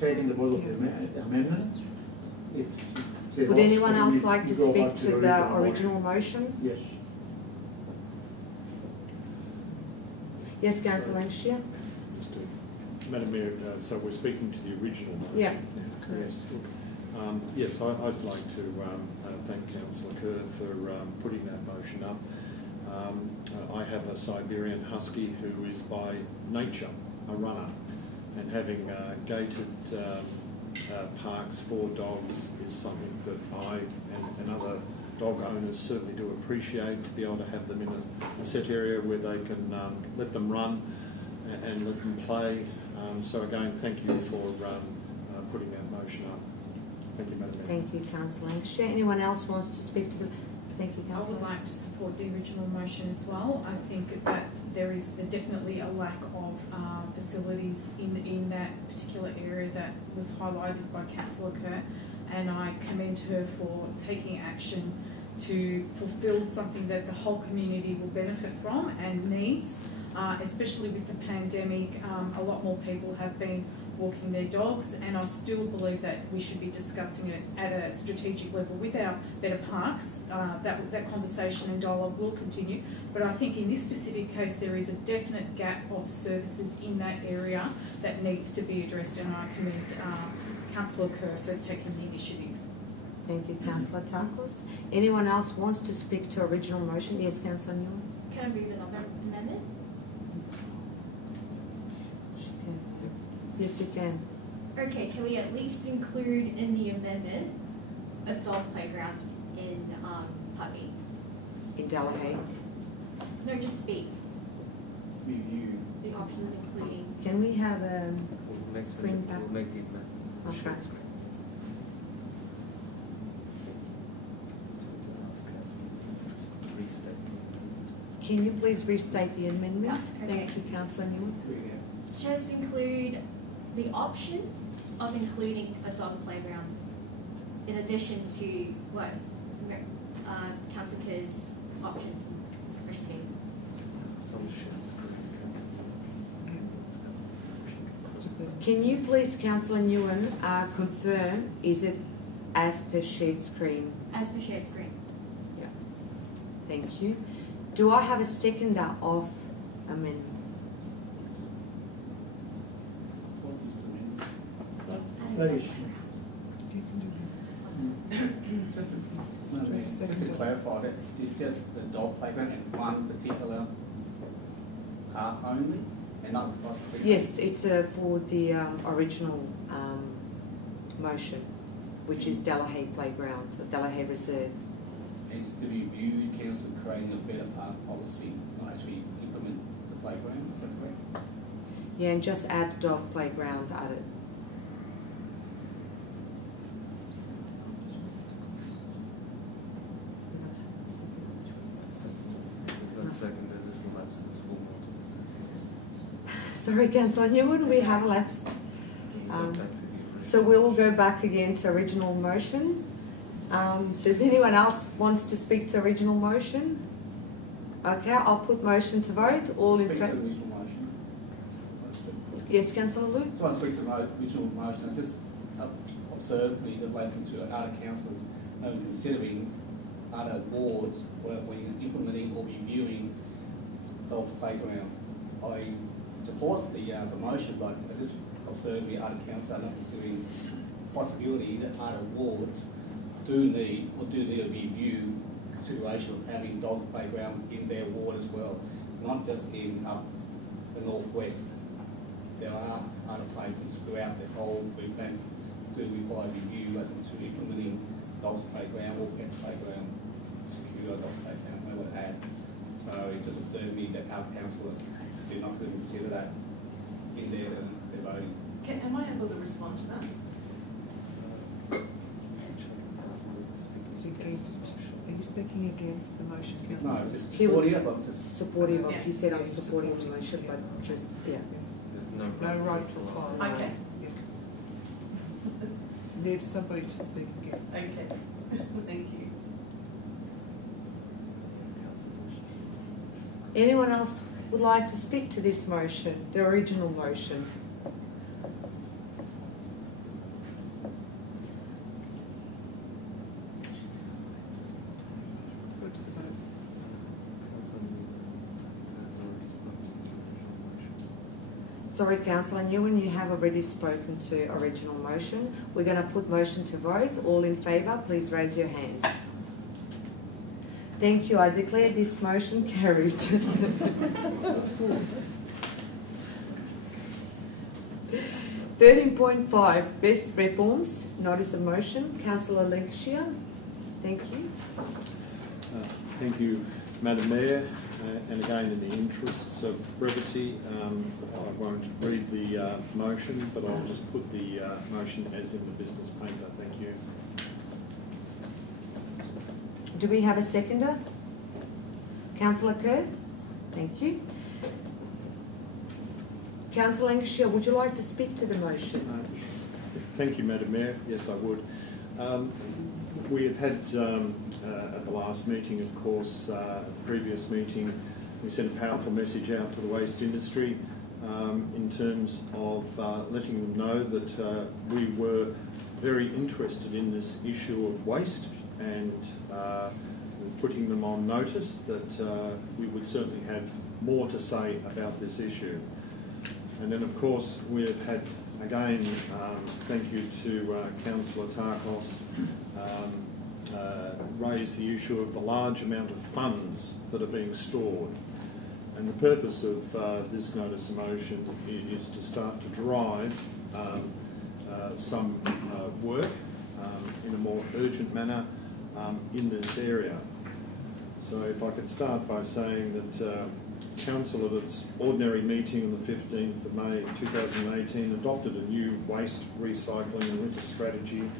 taking the vote of the amendment. Would anyone else like to speak to the original motion? Yes. Yes, Councillor Lancashire. Madam Mayor, so we're speaking to the original motion. Yeah. That's correct. Yes, I'd like to thank Councillor Kerr for putting that motion up. I have a Siberian Husky who is by nature a runner, and having gated parks for dogs is something that I and other dog owners certainly do appreciate, to be able to have them in a set area where they can let them run and let them play. So again, thank you for putting that motion up. Thank you, Madam Mayor. Thank you, Councillor Lancashire. Anyone else wants to speak to the... Thank you, I Councillor. would like to support the original motion as well. I think that there is definitely a lack of facilities in that particular area that was highlighted by Councillor Kerr, and I commend her for taking action to fulfil something that the whole community will benefit from and needs, especially with the pandemic. A lot more people have been walking their dogs, and I still believe that we should be discussing it at a strategic level with our better parks. That conversation and dialogue will continue, but I think in this specific case there is a definite gap of services in that area that needs to be addressed, and I commend Councillor Kerr for taking the initiative. Thank you, Councillor Tarkos. Anyone else wants to speak to original motion? Yes, Councillor Newell. Can I move another amendment? Yes, you can. Okay, can we at least include in the amendment a dog playground in Putney? In Delahaye. No, just B. Review. The option of including. Can we have a Next screen back? we'll make the amendment. Okay. Can you please restate the amendment? Yeah, okay. Thank you, Councillor Newell. Just include the option of including a dog playground in addition to what Councillor Kerr's options recommend. It's on the shared screen. Can you please, Councillor Newen, confirm, is it as per shared screen? As per shared screen. Yeah. Thank you. Do I have a seconder of amendment? Please. Just to clarify that, it's just the dog playground in one particular part only, and not across the playground? Yes, it's for the original motion, which is Delahaye Playground, Delahaye Reserve. It's to review council creating a better park policy, not actually implement the playground, is that correct? Yeah, and just add the dog playground at it. There's no second, that this elapses for more to the second. Sorry, Councillor Newman, we have lapsed. So we'll go back again to original motion. Does anyone else wants to speak to original motion? Okay, I'll put motion to vote. All in Speak to favor? the original motion. Yes, Councillor Luke? So I speak to the original motion. I just observed the relation to other councillors considering other wards when implementing or reviewing dog playground. I support the motion, but I just observed the other councillors are not considering the possibility that other wards do need a review consideration of having dog playground in their ward as well, not just in the northwest. There are other places throughout the whole Brimbank do require review as to implementing dogs playground or pet playground, secure dog playground, where we're at. So it just observed me that our councillors did not consider that in their voting. Am I able to respond to that? Are you speaking against the motion, Councillor? No, just He was supportive of just supportive of, he said I'm supporting the motion, but just, yeah. There's No right required. Okay. Need somebody to speak again. Okay. Thank you. Anyone else would like to speak to this motion, the original motion? What's the vote? Sorry, Councillor Nguyen, you have already spoken to original motion. We're going to put motion to vote. All in favour, please raise your hands. Thank you. I declare this motion carried. 13.5, best reforms. Notice of motion. Councillor Lancashire. Thank you. Thank you, Madam Mayor. And again, in the interests of brevity, I won't read the motion, but I'll just put the motion as in the business paper. Thank you. Do we have a seconder? Councillor Kerr? Thank you. Councillor Lancashire, would you like to speak to the motion? Yes. Thank you, Madam Mayor. Yes, I would. We have had, at the last meeting, of course, previous meeting, we sent a powerful message out to the waste industry in terms of letting them know that we were very interested in this issue of waste and putting them on notice that we would certainly have more to say about this issue. And then, of course, we've had, again, thank you to Councillor Tarkos, raise the issue of the large amount of funds that are being stored. And the purpose of this notice of motion is to start to drive some work in a more urgent manner in this area. So if I could start by saying that Council at its ordinary meeting on the 15th of May 2018 adopted a new waste, recycling and litter strategy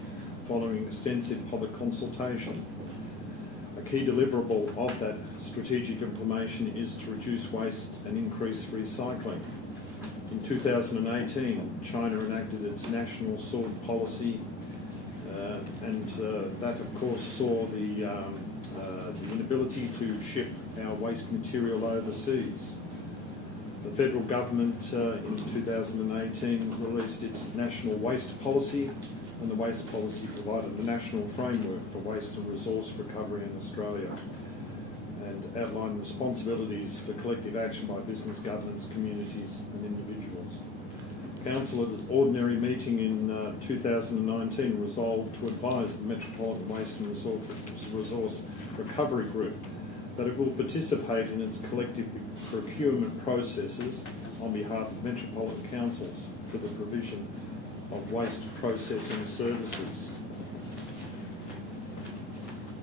following extensive public consultation. A key deliverable of that strategic implementation is to reduce waste and increase recycling. In 2018, China enacted its national sword policy and that of course saw the inability to ship our waste material overseas. The federal government in 2018 released its national waste policy, and the waste policy provided a national framework for waste and resource recovery in Australia and outlined responsibilities for collective action by business, governments, communities and individuals. Council at its ordinary meeting in 2019 resolved to advise the Metropolitan Waste and Resource Recovery Group that it will participate in its collective procurement processes on behalf of metropolitan councils for the provision of waste processing services.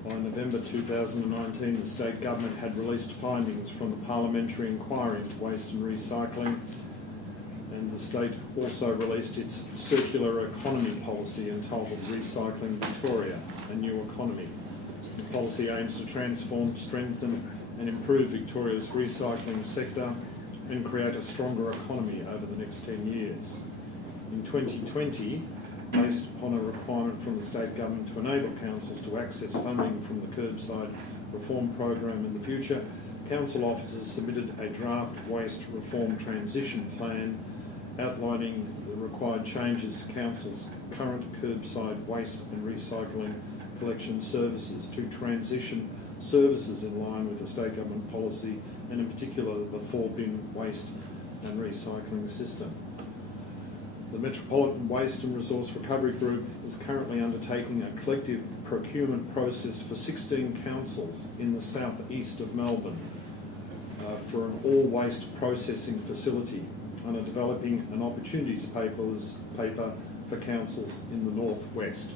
By November 2019, the state government had released findings from the parliamentary inquiry into waste and recycling, and the state also released its circular economy policy entitled Recycling Victoria, a New Economy. The policy aims to transform, strengthen and improve Victoria's recycling sector and create a stronger economy over the next 10 years. In 2020, based upon a requirement from the state government to enable councils to access funding from the curbside reform program in the future, council officers submitted a draft waste reform transition plan outlining the required changes to council's current curbside waste and recycling collection services to transition services in line with the state government policy and in particular the 4-bin waste and recycling system. The Metropolitan Waste and Resource Recovery Group is currently undertaking a collective procurement process for 16 councils in the southeast of Melbourne for an all-waste processing facility and are developing an opportunities paper for councils in the northwest.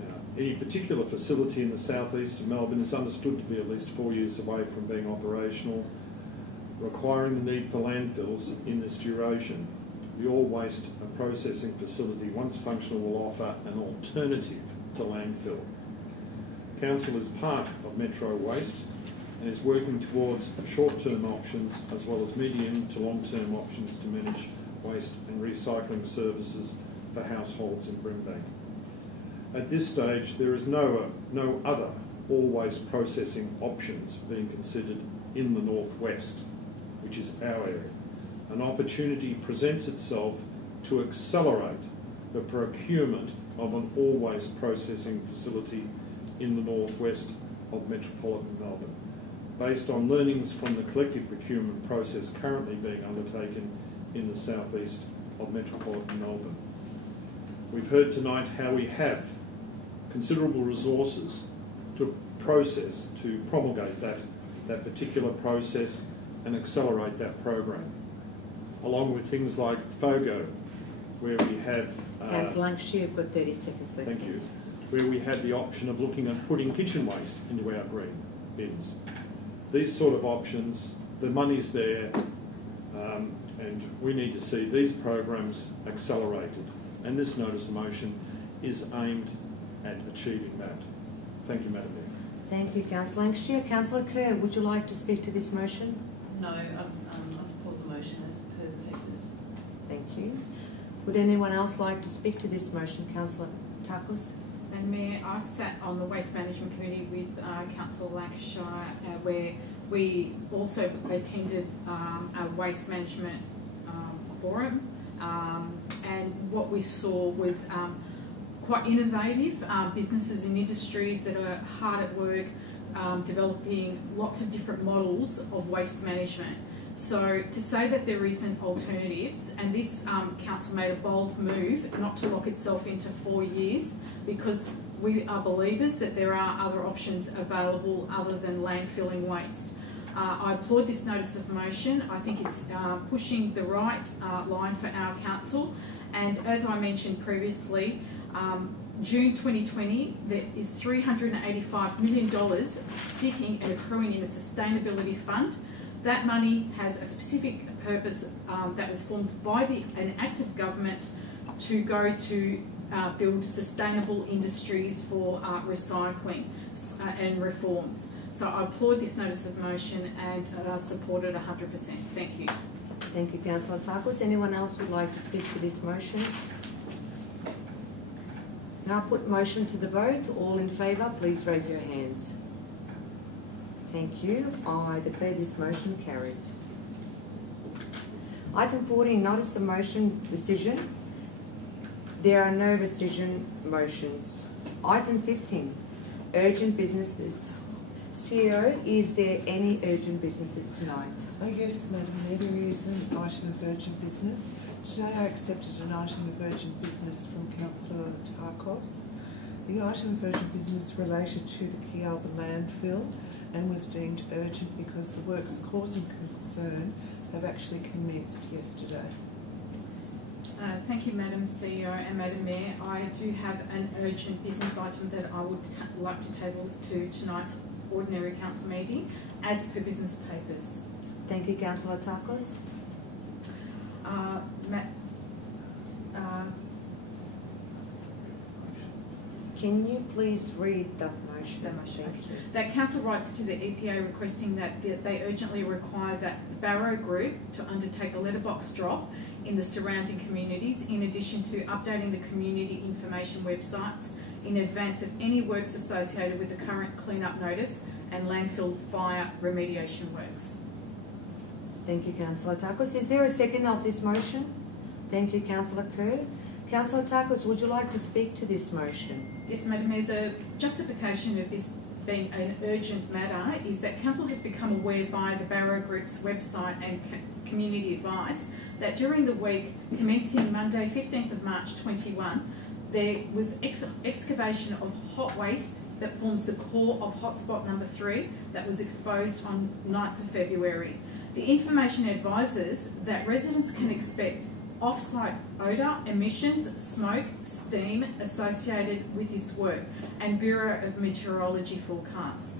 Now, any particular facility in the southeast of Melbourne is understood to be at least 4 years away from being operational, requiring the need for landfills in this duration. The all-waste processing facility, once functional, will offer an alternative to landfill. Council is part of Metro Waste and is working towards short-term options as well as medium to long-term options to manage waste and recycling services for households in Brimbank. At this stage, there is no other all-waste processing options being considered in the northwest, which is our area. An opportunity presents itself to accelerate the procurement of an all-waste processing facility in the northwest of metropolitan Melbourne, based on learnings from the collective procurement process currently being undertaken in the southeast of metropolitan Melbourne. We've heard tonight how we have considerable resources to process, to promulgate that particular process and accelerate that program, along with things like FOGO, where we have... Councillor Lancashire, you've got 30 seconds left. Thank you. Where we have the option of looking at putting kitchen waste into our green bins. These sort of options, the money's there, and we need to see these programs accelerated. And this notice of motion is aimed at achieving that. Thank you, Madam Mayor. Thank you, Councillor Lancashire. Councillor Kerr, would you like to speak to this motion? No, I support the motion as per the papers. Thank you. Would anyone else like to speak to this motion? Councillor Takos? And Mayor, I sat on the Waste Management Committee with Councillor Lancashire, where we also attended a waste management forum, and what we saw was quite innovative businesses and industries that are hard at work developing lots of different models of waste management. So to say that there isn't alternatives, and this council made a bold move not to lock itself into 4 years, because we are believers that there are other options available other than landfilling waste. I applaud this notice of motion. I think it's pushing the right line for our council, and as I mentioned previously, June 2020, there is $385 million sitting and accruing in a sustainability fund. That money has a specific purpose that was formed by an act of government to go to build sustainable industries for recycling and reforms. So I applaud this notice of motion and support it 100%. Thank you. Thank you, Councillor Takos. Anyone else would like to speak to this motion? Now put motion to the vote. All in favour, please raise your hands. Thank you. I declare this motion carried. Item 14, notice of motion rescission. There are no rescission motions. Item 15, urgent businesses. CEO, is there any urgent businesses tonight? Yes, Madam Mayor, there is an item of urgent business. Today I accepted an item of urgent business from Councillor Tarkos. The item of urgent business related to the Kialba landfill and was deemed urgent because the works causing concern have actually commenced yesterday. Thank you, Madam CEO and Madam Mayor. I do have an urgent business item that I would like to table to tonight's ordinary council meeting as per business papers. Thank you, Councillor Takos. Can you please read that motion? The motion. That council writes to the EPA requesting that they urgently require that the Barrow Group to undertake a letterbox drop in the surrounding communities, in addition to updating the community information websites in advance of any works associated with the current clean-up notice and landfill fire remediation works. Thank you, Councillor Takos. Is there a second of this motion? Thank you, Councillor Kerr. Councillor Takos, would you like to speak to this motion? Yes, Madam Mayor. The justification of this being an urgent matter is that Council has become aware via the Barrow Group's website and community advice that during the week commencing Monday 15th of March 21, there was excavation of hot waste that forms the core of hotspot number 3 that was exposed on 9th of February. The information advises that residents can expect off-site odour, emissions, smoke, steam associated with this work and Bureau of Meteorology forecasts.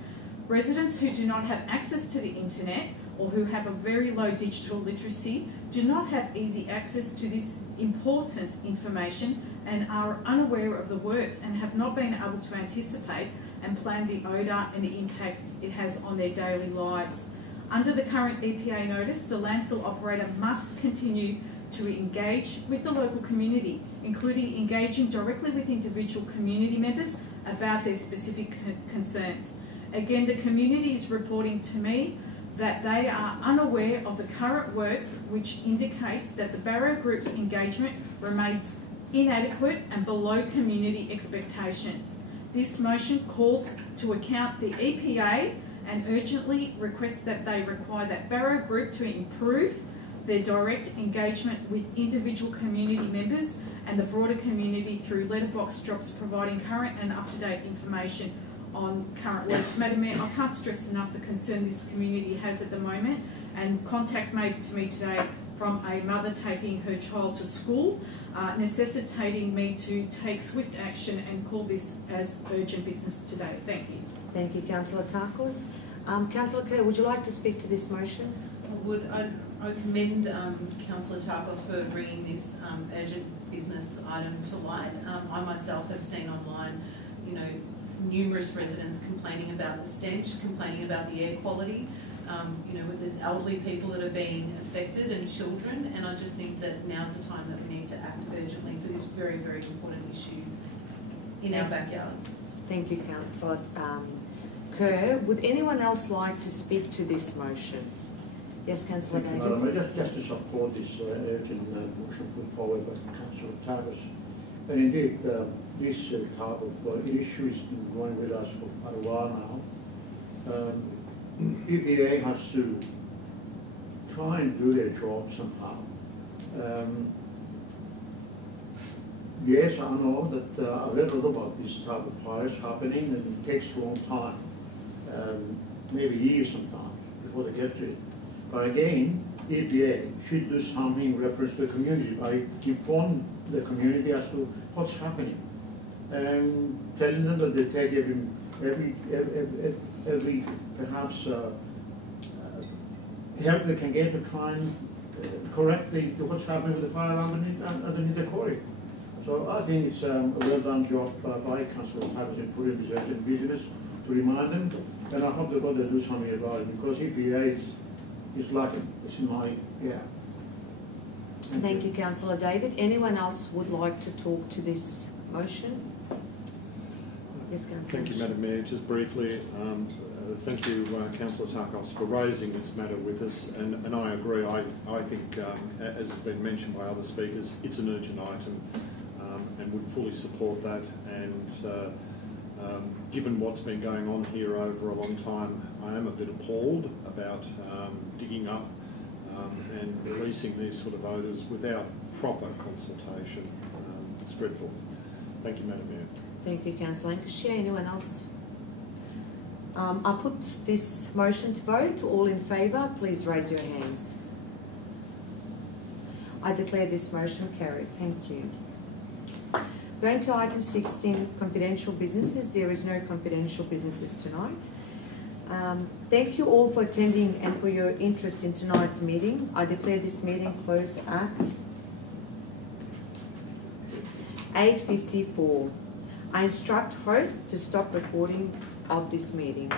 Residents who do not have access to the internet or who have a very low digital literacy do not have easy access to this important information and are unaware of the works and have not been able to anticipate and plan the odour and the impact it has on their daily lives. Under the current EPA notice, the landfill operator must continue to engage with the local community, including engaging directly with individual community members about their specific concerns. Again, the community is reporting to me that they are unaware of the current works, which indicates that the Barrow Group's engagement remains inadequate and below community expectations. This motion calls to account the EPA and urgently requests that they require that Barrow Group to improve their direct engagement with individual community members and the broader community through letterbox drops providing current and up-to-date information on current works. Madam Mayor, I can't stress enough the concern this community has at the moment, and contact made to me today from a mother taking her child to school, necessitating me to take swift action and call this as urgent business today. Thank you. Thank you, Councillor Tarkos. Councillor Kerr, would you like to speak to this motion? I commend Councillor Tarkos for bringing this urgent business item to light. I myself have seen online, numerous residents complaining about the stench, complaining about the air quality. There's elderly people that are being affected and children, and I just think that now's the time that we need to act urgently for this very, very important issue in our backyards. Thank you, Councillor Kerr. Would anyone else like to speak to this motion? Yes, Councillor David. Just to support this urgent motion put forward by Councillor Tarkos. And indeed, this type of issue has been going with us for quite a while now. EPA has to try and do their job somehow. Yes, I know that I've read a lot about this type of fires happening, and it takes a long time, maybe years sometimes, before they get to it. But again, EPA should do something in reference to the community by informing the community as to what's happening, and telling them that they take every perhaps help they can get to try and correct what's happening with the fire underneath the quarry. So I think it's a well done job by Councillor Tarkos in putting this urgent business to remind them, and I hope they're going to do something about it, because EPA is lacking. It's in my, Thank you, Councillor David. Anyone else would like to talk to this motion? Yes, Councillor. Thank you, Madam Mayor. Just briefly, thank you, Councillor Tarkos, for raising this matter with us, and I agree. I think, as has been mentioned by other speakers, it's an urgent item, and would fully support that. And given what's been going on here over a long time, I am a bit appalled about digging up and releasing these sort of odours without proper consultation. It's dreadful. Thank you, Madam Mayor. Thank you, Councillor Lancashire. Anyone else? I put this motion to vote. All in favour, please raise your hands. I declare this motion carried. Thank you. Going to item 16, confidential businesses. There is no confidential businesses tonight. Thank you all for attending and for your interest in tonight's meeting. I declare this meeting closed at 8:54. I instruct hosts to stop recording of this meeting.